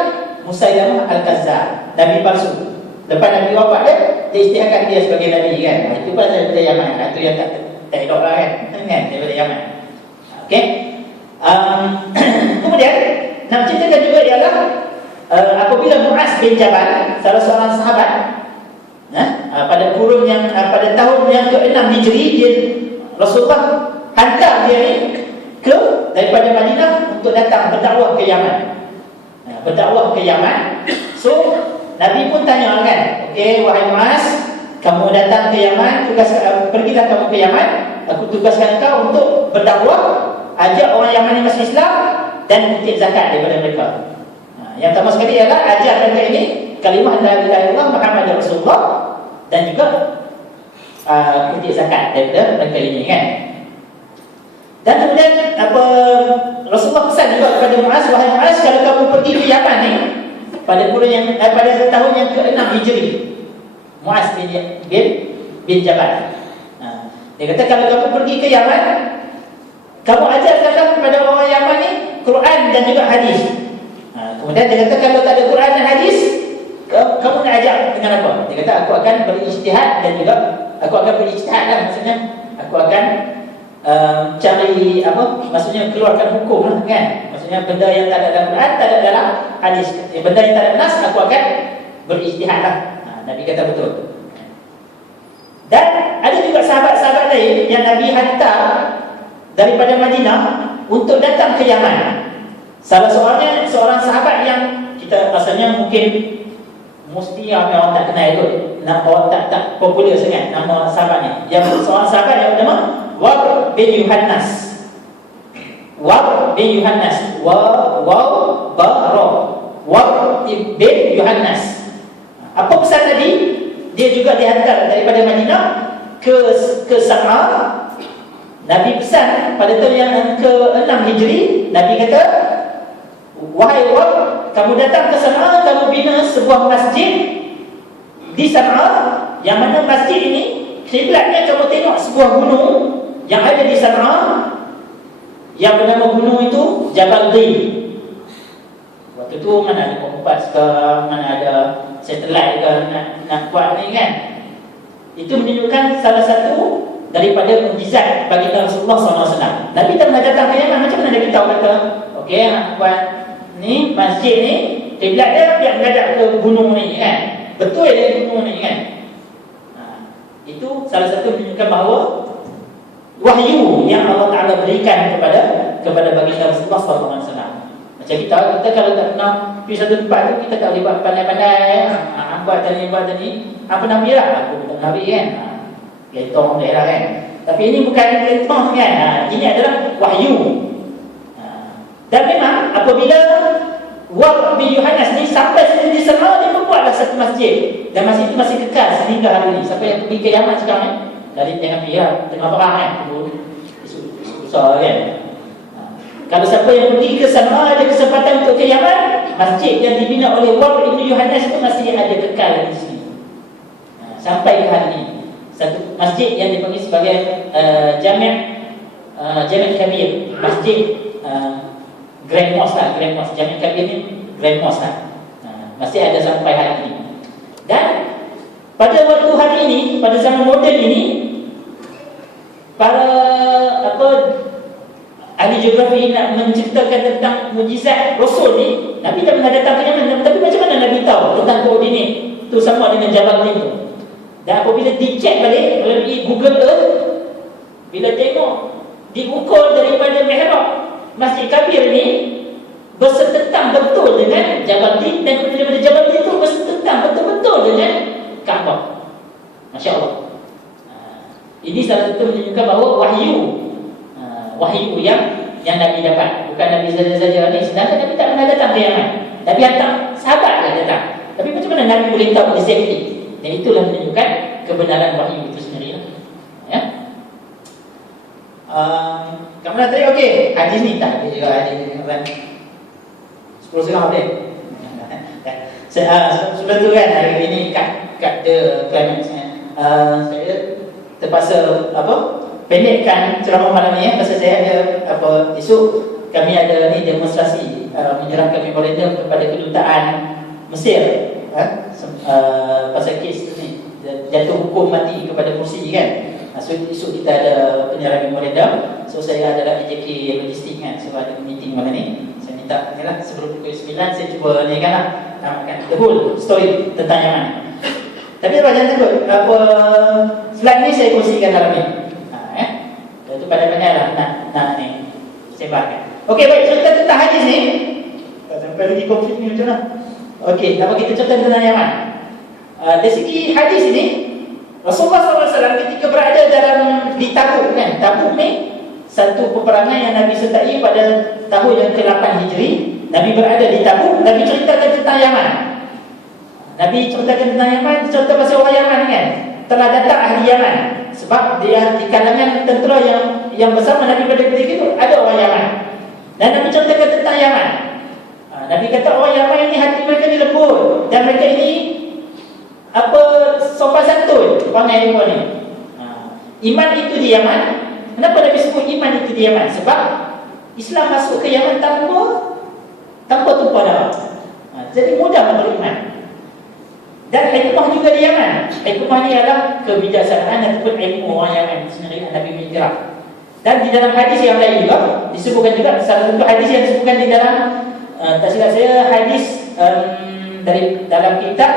Musailamah Al-Kazzab, nabi palsu. Lepas Nabi wafat dia isytiharkan dia sebagai nabi kan. Itu pun daripada Yaman. Itu yang tak elok lah kan. Daripada Yaman. Okey. Kemudian nak ceritakan juga ialah apabila Muaz bin Jabal, salah seorang sahabat, pada kurun yang pada tahun yang ke-6 Hijri, dia Rasulullah hantar dia ni daripada Madinah untuk datang berdakwah ke Yaman. Berdakwah ke Yaman. So Nabi pun tanya kan, okey wahai Muaz, kamu datang ke Yaman, pergilah kamu ke Yaman, aku tugaskan kau untuk berdakwah, ajak orang Yaman yang masuk Islam dan kutip zakat daripada mereka. Yang pertama sekali ialah ajar mereka ini kalimah la ilaha illallah Muhammadur Rasulullah, dan juga kutip zakat daripada mereka ini kan. Dan kemudian Rasulullah pesan juga kepada Muaz, wahai Muaz, kalau kamu pergi ke Yaman ni pada bulan yang pada tahun yang ke-6 Hijri, Muaz bin Jabal. Dia kata kalau kamu pergi ke Yaman, kamu ajarkanlah kepada orang Yaman ni Quran dan juga hadis. Kemudian dia kata kalau tak ada Quran dan hadis, kamu nak ajar dengan apa? Dia kata aku akan berijtihad, dan juga aku akan berijtihad lah, maksudnya aku akan cari maksudnya keluarkan hukum lah kan. Maksudnya benda yang tak ada dalam Quran, tak ada dalam hadis, benda yang tak ada nas, aku akan berijtihad lah. Nabi kata betul. Dan ada juga sahabat-sahabat lain yang Nabi hantar daripada Madinah untuk datang ke Yaman. Salah seorangnya seorang sahabat yang kita rasanya mungkin mesti orang tak kenal itu, orang tak popular sangat nama sahabatnya. Yang seorang sahabat yang bernama Wab bin Yuhannas. Wab bin Yuhannas. Wab bin Yuhannas. Apa pesan Nabi? Dia juga dihantar daripada Madinah ke San'a. Nabi pesan pada tahun yang ke-6 Hijri, Nabi kata, wahai Wab, kamu datang ke San'a, kamu bina sebuah masjid di San'a, yang mana masjid ini kiblatnya kamu tengok sebuah gunung yang ada di San'a, yang bernama gunung itu Jabal Dhil. Waktu tu mana ada kompas ke, mana ada satelit ke nak buat ni kan. Itu menunjukkan salah satu daripada mukjizat bagi Rasulullah SAW. Nabi tak pernah datang ke Yaman, macam mana Nabi tahu kata okey nak buat ni masjid ni, kiblat dia biar menghadap ke gunung ni kan. Betul dia gunung ni kan. Itu salah satu menunjukkan bahawa wahyu yang Allah Ta'ala berikan kepada baginda Rasulullah SAW. Macam kita kalau tak pernah pergi satu tempat tu, kita tak boleh buat pandai-pandai buat tadi, apa Nabi lah, aku bukan Nabi kan, letong dia lah kan. Tapi ini bukan letong kan, ini adalah wahyu. Dan memang apabila Wab bin Yuhannas ni sampai di sana, dia membuatlah satu masjid, dan masjid itu masih kekal sehingga hari ini. Siapa yang pergi ke Yaman sekarang ni, dari jangan pergi lah, tengah perang kan, isu besar kan. Kalau siapa yang pergi ke sana ada kesempatan untuk ke Yaman, masjid yang dibina oleh Wab bin Yuhannas itu masih ada kekal di sini sampai ke hari ini. Satu masjid yang dipanggil sebagai Jami' Kabir, masjid Grand Mosque lah, Grand Mosque. Jami' Kabir ni Grand Mosque lah. Masih ada sampai hari ini. Dan pada waktu hari ini, pada zaman moden ini, para ahli geografi nak menceritakan tentang mukjizat Rasul ni. Nabi tak pernah datang ke Yaman, tapi macam mana Nabi tahu tentang koordinat tu sama dengan Jabal itu? Dan apabila dicek balik melalui Google Earth, bila tengok diukur daripada mihrab Masjid Kabir ni bersetentang betul dengan Jabal Din, dan daripada Jabal Din tu bersetentang betul-betul dengan Kaabah. Masya Allah. Ini salah satu menunjukkan bahawa wahyu yang Nabi dapat. Bukan Nabi saja-saja ni. Sebenarnya Nabi tak pernah datang ke Yaman. Nabi hantar sahabat lah datang. Tapi macam mana Nabi boleh tahu exactly? Dan itulah menunjukkan kebenaran wahyu itu sendiri. Ya. Kamu tadi okey. Hadis ni tak ada juga hadis ni kan. 10 setengah boleh. Sudah tu kan hari ini kat the climate. Saya terpaksa pendekkan ceramah malam ni pasal saya ada esok kami ada ni demonstrasi menyerahkan memorandum kepada kedutaan Mesir pasal kes ni jatuh hukum mati kepada Mursi kan. So esok kita ada penyerahan memorandum. So saya adalah AJK logistik kan. So ada meeting malam ni. Saya minta lah, sebelum pukul 9 saya cuba ni kan lah tamatkan the whole story tentang Yaman. Tapi jangan takut, slide ni saya kongsikan dalam ni. Itu pandai-pandai lah nak ni sebarkan. Okey, baik, cerita tentang hadis ni. Tak sampai lagi konflik ni macam mana. Okey, apa kita cerita tentang Yaman. Dari segi hadis ini, Rasulullah SAW ketika berada di Tabuk kan. Tabuk ni satu peperangan yang Nabi sertai pada tahun yang ke-8 Hijri. Nabi berada di Tabuk, Nabi ceritakan tentang Yaman. Nabi ceritakan tentang Yaman, cerita pasal orang Yaman kan. Telah datang ahli Yaman. Sebab dia di kalangan tentera yang bersama Nabi pada ketika itu ada orang Yaman. Dan Nabi ceritakan tentang Yaman. Nabi kata orang Yaman ini hati mereka ni lembut dan mereka ini sopan santun perangai mereka ni. Iman itu di Yaman. Kenapa Nabi sebut iman itu di Yaman? Sebab Islam masuk ke Yaman tanpa tumpah darah. Jadi mudah beriman. Dan hikmah juga di Yaman. Hikmah ni adalah kebijaksanaan ataupun ilmu orang Yaman sendiri Nabi mengiktiraf. Dan di dalam hadis yang lain juga disebutkan juga, salah satu hadis yang disebutkan di dalam tak silap saya hadis dari dalam kitab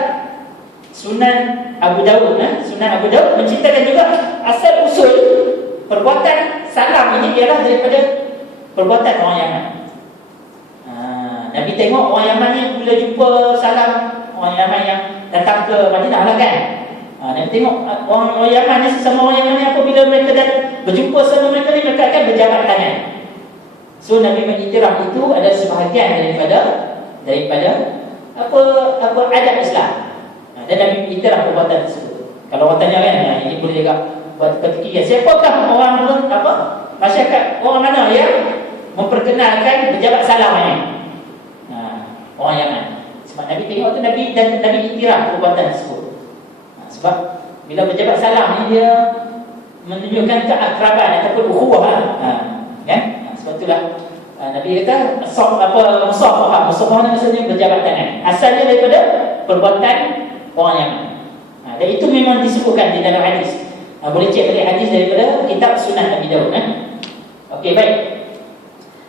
Sunan Abu Dawud. Sunan Abu Dawud menceritakan juga asal usul perbuatan salam ini ialah daripada perbuatan orang Yaman. Nabi tengok orang Yaman ni bila jumpa salam orang Yaman yang datang ke Madinah lah kan. Nabi tengok orang Yaman ni, sesama orang Yaman ni apabila mereka berjumpa sama mereka ni, mereka akan berjabat tangan. So Nabi mengiktiraf itu adalah sebahagian daripada apa adab Islam. Dan Nabi mengiktiraf perbuatan tersebut. Kalau orang tanya kan, ini boleh juga buat terfikir, siapakah orang masyarakat orang mana yang memperkenalkan berjabat salam ni? Orang Yaman. Sebab Nabi tengok tu Nabi iktiraf perbuatan tersebut. Sebab bila berjabat salam ni dia menunjukkan keakraban ataupun ukhuwah kan. Sebab itulah Nabi kata musafahah ni maksudnya berjabat tangan. Asalnya daripada perbuatan orang Yaman. Dan itu memang disebutkan di dalam hadis. Boleh cek balik hadis daripada kitab Sunan Abi Dawud. Okey, baik.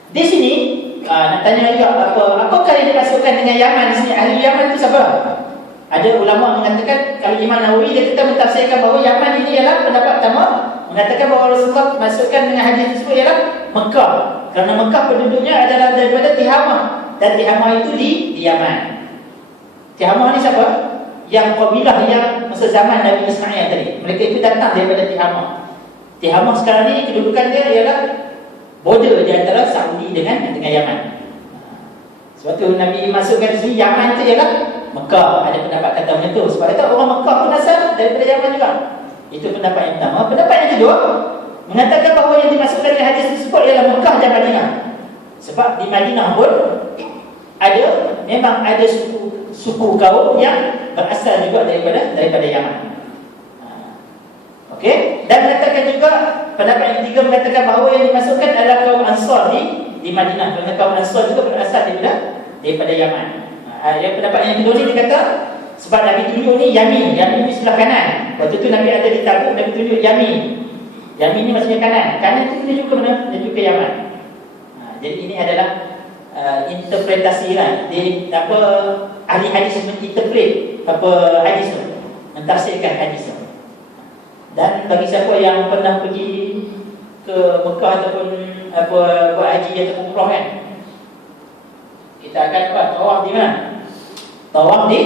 Di sini nak tanya juga apakah yang dimasukkan dengan Yaman di sini? Ahli Yaman itu siapa? Ada ulama mengatakan, kalau Imam Nawawi dia kita mentafsirkan bahawa Yaman ini ialah pendapat pertama, mengatakan bahawa Rasulullah masukkan dengan hadis tersebut ialah Mekah. Kerana Mekah penduduknya adalah daripada Tihamah, dan Tihamah itu di Yaman. Tihamah ni siapa? Yang kabilah yang masa zaman Nabi Ismail tadi. Mereka itu datang daripada Tihamah. Tihamah sekarang ni kedudukan dia ialah border di antara Saudi dengan Yaman. Sebab tu Nabi masukkan di sini Yaman itu ialah Mekah. Ada pendapat kata macam tu. Sebab kata orang Mekah pun asal daripada Yaman juga. Itu pendapat yang pertama. Pendapat yang kedua mengatakan bahawa yang dimasukkan di hadis tersebut ialah Mekah dan Madinah. Sebab di Madinah pun memang ada suku kaum yang berasal juga daripada Yaman. Okey, dan mengatakan juga pendapat yang ketiga mengatakan bahawa yang dimasukkan adalah kaum Ansar di Madinah. Kerana kaum Ansar juga berasal daripada Yaman. Yang pendapat yang kedua ni dia kata sebab Nabi tunjuk ni Yamin ni sebelah kanan. Waktu tu Nabi ada di Tabuk, Nabi tunjuk Yamin ni maksudnya kanan itu menuju ke mana? Menuju ke Yaman. Jadi ini adalah interpretasi lah. Ahli hadis menginterpret hadis tu, mentafsirkan hadis tu. Dan bagi siapa yang pernah pergi ke Mekah ataupun buat haji ataupun umrah kan, kita akan buat tawaf di mana? Tawaf di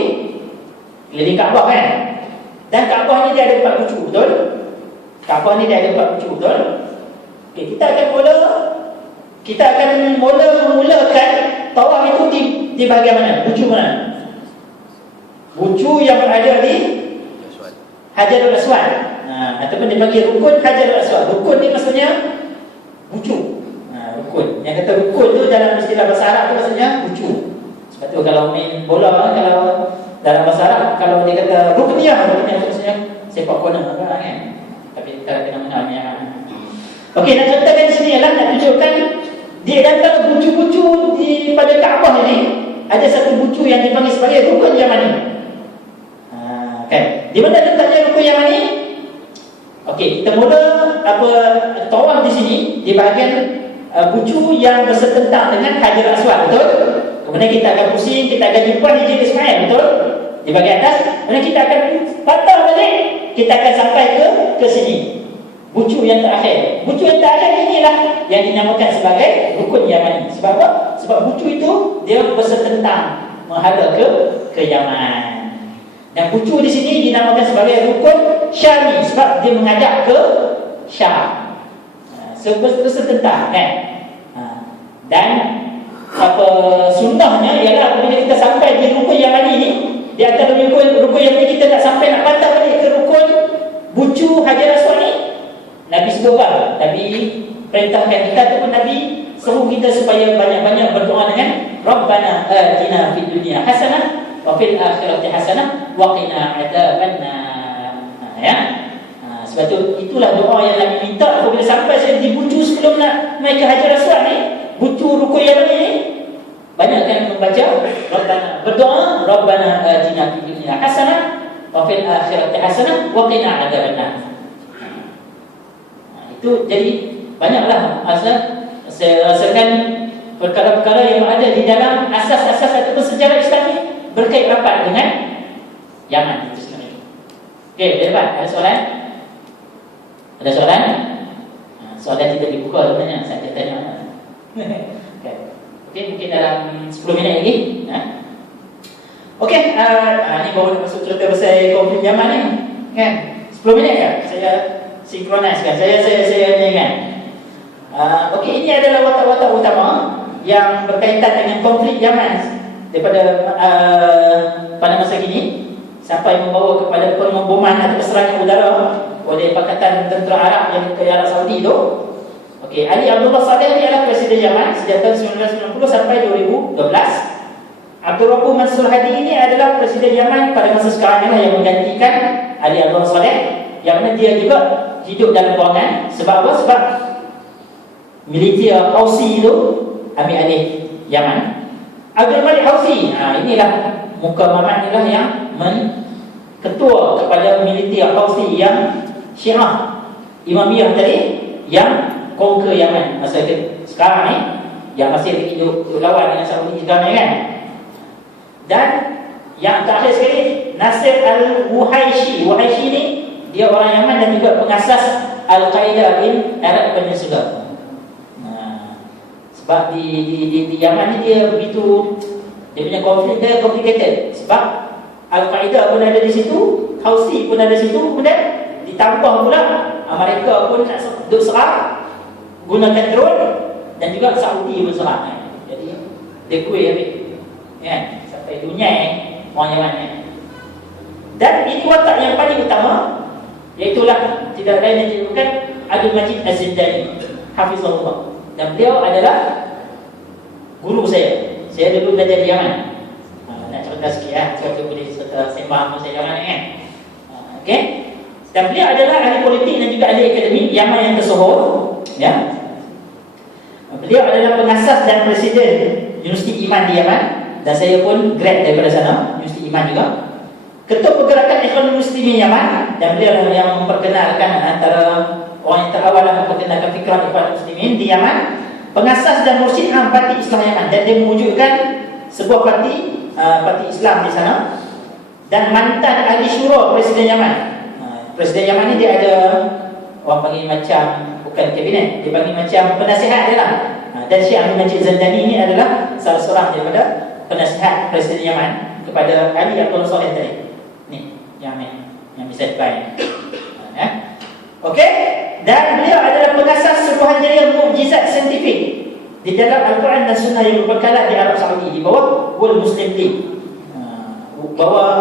keliling Kaabah kan. Dan Kaabah ni dia ada 4 pucuk, betul? Kaabah ni dia ada 4 pucuk, betul? Okay, kita akan memulakan tawaf itu di bahagian mana? Pucuk mana? Pucuk yang berada di Hajarul Aswad. Ataupun dia panggil rukun Hajarul Aswad. Rukun ni maksudnya pucuk. Rukun. Yang kata rukun tu dalam istilah bahasa Arab tu maksudnya pucuk. Sebab tu kalau main bola, kalau dalam bahasa Arab, kalau dia kata rukniyah maksudnya sepak bola kan. Tapi kita kena mengenal. Okey, nak ceritakan di sini ialah nak tunjukkan Di antara bucu-bucu pada Kaabah ini ada satu bucu yang dipanggil sebagai rukun Yamani. Kan? Di mana letaknya rukun Yamani? Okey, kita mula tawaf di sini di bahagian bucu yang bersetentang dengan Hajar Aswad, betul? Kemudian kita akan pusing, kita akan jumpa Hijr Ismail, betul? Di bahagian atas, kemudian kita akan patah balik, kita akan sampai ke sini. Bucu yang terakhir. Bucu yang terakhir inilah yang dinamakan sebagai rukun Yamani. Sebab apa? Sebab bucu itu dia bersetentang menghadap ke Yaman. Dan bucu di sini dinamakan sebagai rukun Syami sebab dia menghadap ke Syam. Bersetentang, kan? Dan sunnahnya ialah apabila kita sampai di rukun Yamani ini, di antara rukun Yamani kita nak sampai nak patah balik ke rukun bucu Hajar Aswad ni, Nabi sebut apa? Nabi perintahkan kita ataupun Nabi seru kita supaya banyak-banyak berdoa dengan Rabbana atina fid dunya hasanah wa fil akhirati hasanah wa qina adzabannar. Ya. Sebab itulah doa yang Nabi minta apabila sampai saya di bucu sebelum nak naik ke Hajar Aswad ni, bucu rukun Yamani ni, banyakkan membaca berdoa Rabbana atina fid dunya hasanah wa fil akhirati hasanah wa qina adzabannar. Itu jadi banyaklah saya rasakan perkara-perkara yang ada di dalam asas-asas ataupun sejarah Islam ini berkait rapat dengan Yaman itu sebenarnya. Okey, depan ada soalan? Ada soalan? Soalan tidak dibuka sebenarnya, saya tanya. Okey, mungkin dalam 10 minit lagi. Okey, ini baru masuk cerita pasal konflik Yaman ni. Kan? 10 minit kan? Saya sinkronis kan. Saya ingat. Okey, ini adalah watak-watak utama yang berkaitan dengan konflik Yaman daripada pada masa kini sampai membawa kepada pemboman atau serangan udara oleh Pakatan Tentera Arab yang ke Arab Saudi itu. Okey, Ali Abdullah Saleh ni adalah Presiden Yaman sejak tahun 1990 sampai 2012. Abdul Rabbu Mansur Hadi ini adalah Presiden Yaman pada masa sekarang ni yang menggantikan Ali Abdullah Saleh, yang mana dia juga hidup dalam ruangan. Sebab apa? Sebab militer Houthi itu ambil alih Yaman. Abdul Malik Houthi, inilah muka mamat inilah yang ketua kepada militer Houthi yang Syiah Imamiyah tadi yang conquer Yaman masa sekarang ni, yang masih hidup lawan dengan Saudi sekarang ni kan. Dan yang terakhir sekali Nasir Al-Wuhaishi. Wuhaishi ni dia orang Yaman dan juga pengasas Al-Qaeda di Arab Peninsula. Sebab di Yaman ni dia begitu, dia punya konflik dia complicated. Sebab Al-Qaeda pun ada di situ, Houthi pun ada di situ, kemudian ditambah pula mereka pun nak duduk serang gunakan drone, dan juga Saudi pun serang. Jadi dia kuih habis kan, sampai dunia orang Yaman ni. Dan ini watak yang paling utama, iaitulah tidak lain dan tidak bukan Abdul Majid Az-Zindani hafizahullah. Dan beliau adalah guru saya. Saya dulu belajar di Yaman. Nak cerita sikit sebab tu boleh sembang masa Yaman ni kan. Okey. Dan beliau adalah ahli politik dan juga ahli akademik Yaman yang tersohor. Ya. Beliau adalah pengasas dan presiden Universiti Iman di Yaman, dan saya pun grad daripada sana, Universiti Iman juga. Ketua Pergerakan Ekonomi Muslimin Yaman, dan beliau yang memperkenalkan antara orang yang terawal yang memperkenalkan fikrah Ikhwan Muslimin di Yaman, pengasas dan mursyid Parti Islam Yaman, dan dia mewujudkan sebuah parti Islam di sana, dan mantan ahli syura Presiden Yaman. Presiden Yaman ni dia ada orang panggil macam, bukan kabinet, dia panggil macam penasihat dia lah. Dan Syekh Abdul Majid Zindani ini adalah salah seorang daripada penasihat Presiden Yaman kepada Ali Abdullah Saleh tadi. Ni yang bisa dibayang. Okey, dan beliau adalah pengasas Suruhanjaya Mukjizat Saintifik di dalam Al-Quran dan Sunnah yang berpekalat di Arab Saudi di bawah World Muslim League, bawah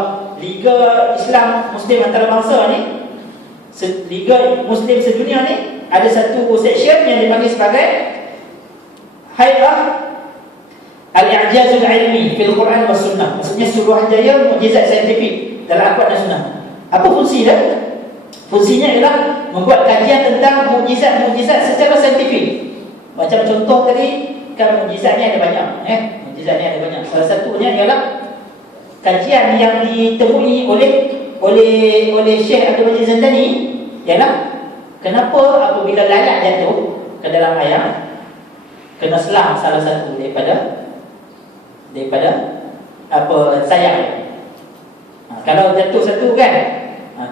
Liga Islam Muslim Antarabangsa ni, Liga Muslim sedunia ni. Ada satu section yang dipanggil sebagai Hay'ah Al-I'jazul Ilmi fil Quran wa Sunnah. Maksudnya Suruhanjaya Mukjizat Saintifik dalam Al-Quran dan Sunnah. Apa fungsi dia? Fungsinya ialah membuat kajian tentang mukjizat-mukjizat secara saintifik. Macam contoh tadi, kan mukjizatnya ada banyak. Mukjizatnya ada banyak. Salah satunya ialah kajian yang ditemui oleh Syekh Abdul Majid Zandani ialah kenapa apabila lalat jatuh ke dalam air kena selang salah satu daripada sayap. Kalau jatuh satu kan,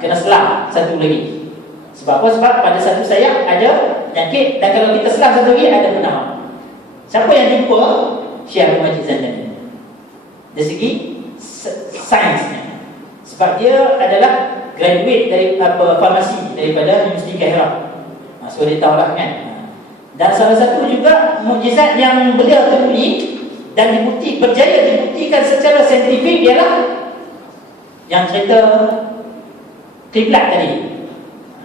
kena selang satu lagi. Sebab apa? Sebab pada satu sayap ada nyakit, dan kalau kita selang satu lagi ada penawar. Siapa yang jumpa? Syekh Abdul Majid Zandani. Dari segi sainsnya, sebab dia adalah graduate dari farmasi daripada Universiti Kaihara. So dia tahulah kan. Dan salah satu juga mukjizat yang beliau temui dan berjaya dibuktikan secara saintifik ialah yang cerita kiblat tadi.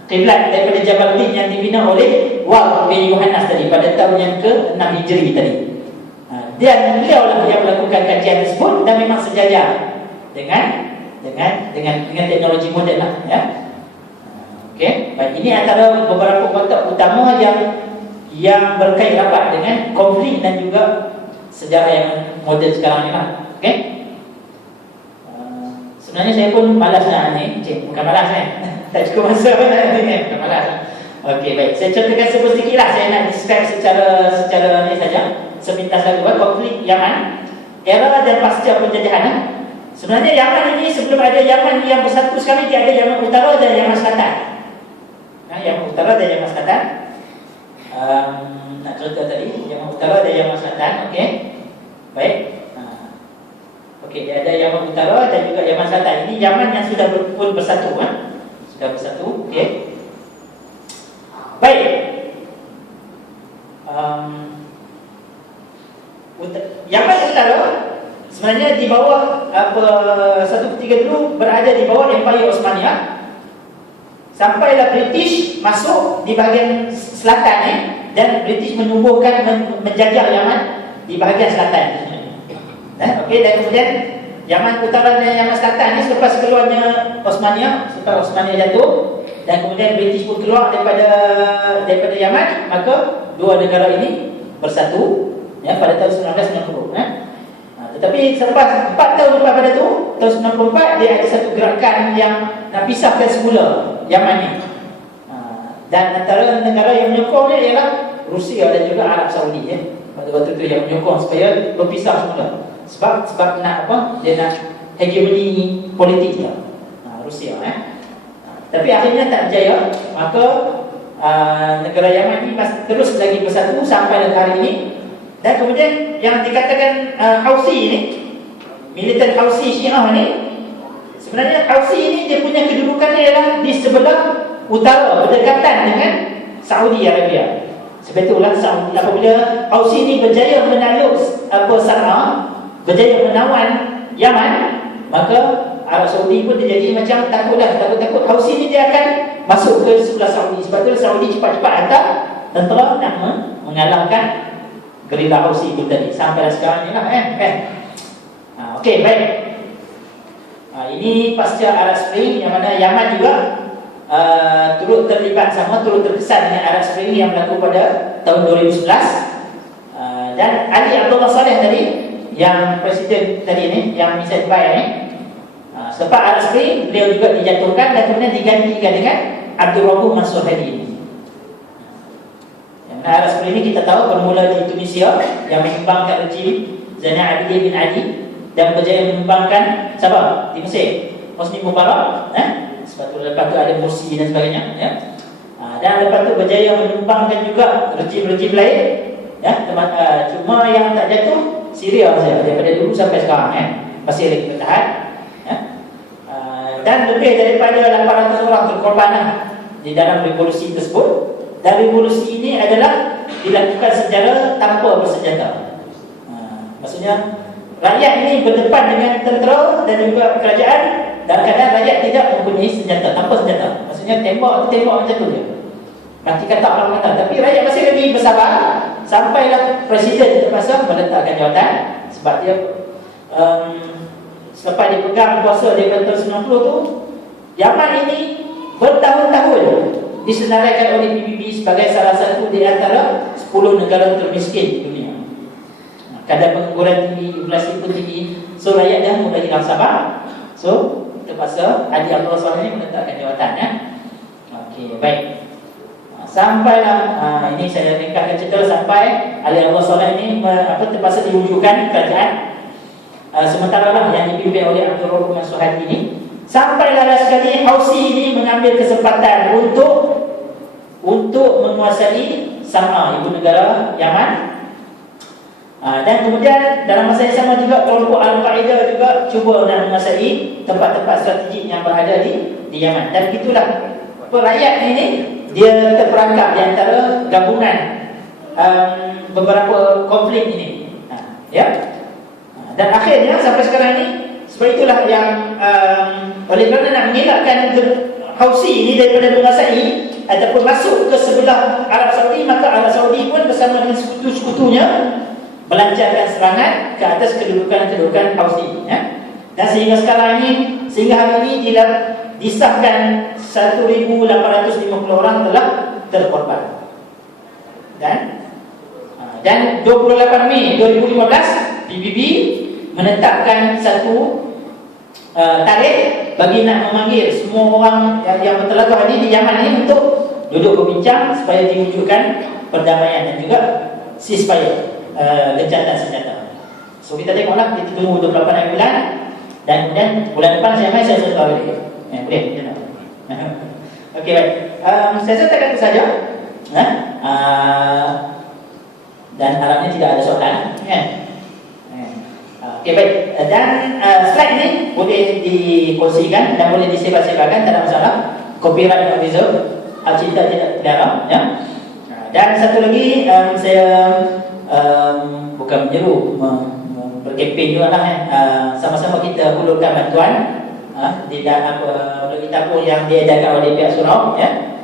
Kiblat daripada Jabaluddin yang dibina oleh Waqf bin Yohanas tadi pada tahun yang ke-6 Hijri tadi. Dan beliau lah yang melakukan kajian tersebut, dan memang sejajar dengan teknologi moden lah, ya. Okey, baik, ini antara beberapa kotak utama yang berkait rapat dengan konflik dan juga sejarah yang moden sekarang ni lah. Okey. Sebenarnya saya pun malas nak ni, bukan malas tak cukup masa nak ni, bukan malas. Okey, baik. Saya contohkan sedikit lah. Saya nak describe secara ni saja. Sepintas lalu, konflik Yaman, era dan pasca penjajahan. Sebenarnya Yaman ini sebelum ada Yaman yang bersatu sekarang, dia ada Yaman Utara dan Yaman Selatan. Yaman Utara dan Yaman Selatan. Nak cerita tadi Yaman Utara dan Yaman Selatan. Okey, baik. Okey, dia ada Yaman Utara dan juga Yaman Selatan. Ini Yaman yang sudah pun bersatu, sudah bersatu. Okey, baik. Yaman Utara sebenarnya di bawah satu ketiga dulu berada di bawah Empire Osmaniyah. Sampailah British masuk di bahagian selatan dan British menjajah Yaman di bahagian selatan. Okey, dan kemudian Yaman Utara dan Yaman Selatan ni selepas keluarnya Osmaniyah, setelah Osmaniyah jatuh dan kemudian British pun keluar daripada Yaman, maka dua negara ini bersatu pada tahun 1990. Tetapi selepas 4 tahun lepas pada tu, tahun 94, dia ada satu gerakan yang nak pisahkan semula Yaman ni. Dan antara negara yang menyokongnya ialah Rusia dan juga Arab Saudi. Waktu tu yang menyokong supaya berpisah semula. Sebab nak apa? Dia nak hegemoni politik dia, Rusia. Tapi akhirnya tak berjaya. Maka negara Yaman ni terus lagi bersatu sampai hari ini. Dan kemudian yang dikatakan Houthi ni, militan Houthi Syiah ni, sebenarnya Houthi ni dia punya kedudukannya ialah di sebelah utara, berdekatan dengan Saudi Arabia. Sebab itulah apabila Houthi ni berjaya menakluk San'a, berjaya menawan Yaman, maka Arab Saudi pun dia jadi macam takut Houthi ni dia akan masuk ke sebelah Saudi. Sebab itu Saudi cepat-cepat hantar tentera nak mengalahkan gerila Houthi pun tadi. Sampai sekarang ni lah Okey, baik. Ini pasca Arab Spring, yang mana Yaman juga turut terlibat turut terkesan dengan Arab Spring yang berlaku pada tahun 2011. Dan Ali Abdullah Saleh tadi, yang presiden tadi ni, yang misal Dubai ni, selepas Arab Spring beliau juga dijatuhkan dan kemudian digantikan dengan Abdul Rahman Mansur Hadi ni. Arab Spring ini kita tahu bermula di Tunisia yang menyumbangkan rejim Zainal Abidin bin Ali dan berjaya menyumbangkan siapa? Di Mesir, Hosni Mubarak, sebab tu lepas tu ada Mursi dan sebagainya, dan lepas tu berjaya menyumbangkan juga rejim-rejim lain, cuma yang tak jatuh Syria saja daripada dulu sampai sekarang, masih lagi bertahan, dan lebih daripada 800 orang terkorban di dalam revolusi tersebut. Dan revolusi ini adalah dilakukan secara tanpa bersenjata. Maksudnya rakyat ini berdepan dengan tentera dan juga kerajaan, dalam keadaan rakyat tidak mempunyai senjata, tanpa senjata. Maksudnya tembak macam tu je, mati kata orang kata. Tapi rakyat masih lagi bersabar sampailah presiden terpaksa meletakkan jawatan. Sebab dia selepas dia pegang kuasa daripada tahun 90 tu, Yaman ini bertahun-tahun disenaraikan oleh PBB sebagai salah satu di antara 10 10 negara termiskin di dunia. Kadar pengangguran tinggi, inflasi pun tinggi. So rakyat dah mulai hilang sabar. So terpaksa Hadi Abdullah Saleh ini menetapkan jawatan ya. Okey, baik. Sampailah ini saya ringkaskan cerita sampai Ali Abdullah Saleh ini terpaksa diwujudkan kerajaan. Sementara lah yang dipimpin oleh Abdul Rahman Suhadi ini. Sampailah sekali Hausi ini mengambil kesempatan untuk menguasai San'a, ibu negara Yaman. Dan kemudian dalam masa yang sama juga kelompok Al-Qaeda juga cuba nak menguasai tempat-tempat strategik yang berada di Yaman. Dan itulah rakyat ini dia terperangkap di antara gabungan beberapa konflik ini. Ya. Dan akhirnya sampai sekarang ini, sebab itulah yang oleh kerana nak mengelakkan Hausi ini daripada menguasai ataupun masuk ke sebelah Arab Saudi, maka Arab Saudi pun bersama dengan sekutu-sekutunya melancarkan serangan ke atas kedudukan Hausi ya. Dan sehingga sekarang ini, sehingga hari ini disahkan 1,850 orang telah terkorban. Dan 28 Mei 2015 PBB menetapkan satu tarikh bagi nak memanggil semua orang yang bertelaga hadir di Yaman ini untuk duduk berbincang supaya diwujudkan perdamaian dan juga ceasefire, gencatan senjata. So kita tengoklah, kita tunggu 28 bulan dan kemudian bulan depan saya serta lagi. Boleh. Okey, baik. Saya katakan itu saja. Dan harapnya tidak ada soalan. Okey, baik. Dan slide ini boleh dikongsikan dan boleh disebar-sebarkan, tak ada masalah. Copyright not reserved, hak cipta tidak dilarang ya. Dan satu lagi, saya bukan menyeru, berkempen juga lah sama-sama kita hulurkan bantuan di dalam kita pun yang diedarkan oleh pihak surau ya.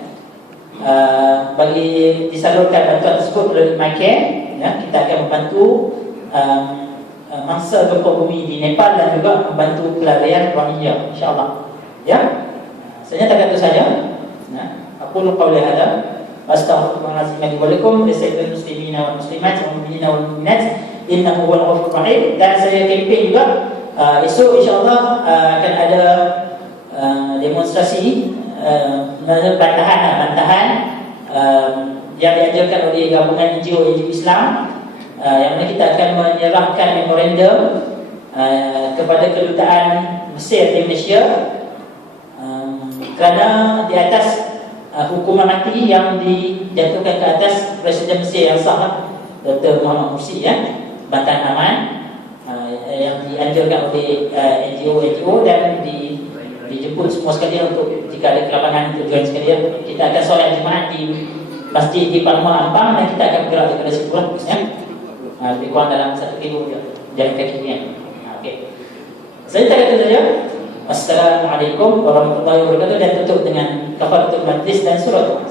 Bagi disalurkan bantuan tersebut melalui MyCare ya, kita akan membantu mangsa gempa bumi di Nepal dan juga membantu pelarian Rohingya insya-Allah ya. Saya nyatakan itu saja. Aku lupa oleh ada. Astaghfirullahaladzim wa lakum lisairil muslimina wal muslimat wal mu'minina wal mu'minat innahu huwal ghafurur rahim. Dan saya kempen juga esok insya-Allah akan ada demonstrasi bantahan yang diajarkan oleh gabungan NGO Islam, yang mana kita akan menyerahkan memorandum kepada kedutaan Mesir di Malaysia kerana di atas hukuman mati yang dijatuhkan ke atas Presiden Mesir yang sah, Dr. Muhammad Mursi ya, Bantahan Aman, yang dianjurkan oleh NGO dan dijemput semua sekalian untuk jika ada kelapangan tujuan sekalian. Kita akan solat Jumaat di Masjid di Palma Ampang dan kita akan bergerak daripada situ lah ya. Lebih kurang dalam 1 kilo jalan kaki ni. Okey. Saya tak kata saja. Assalamualaikum warahmatullahi wabarakatuh dan tutup dengan kafaratul majlis dan surat.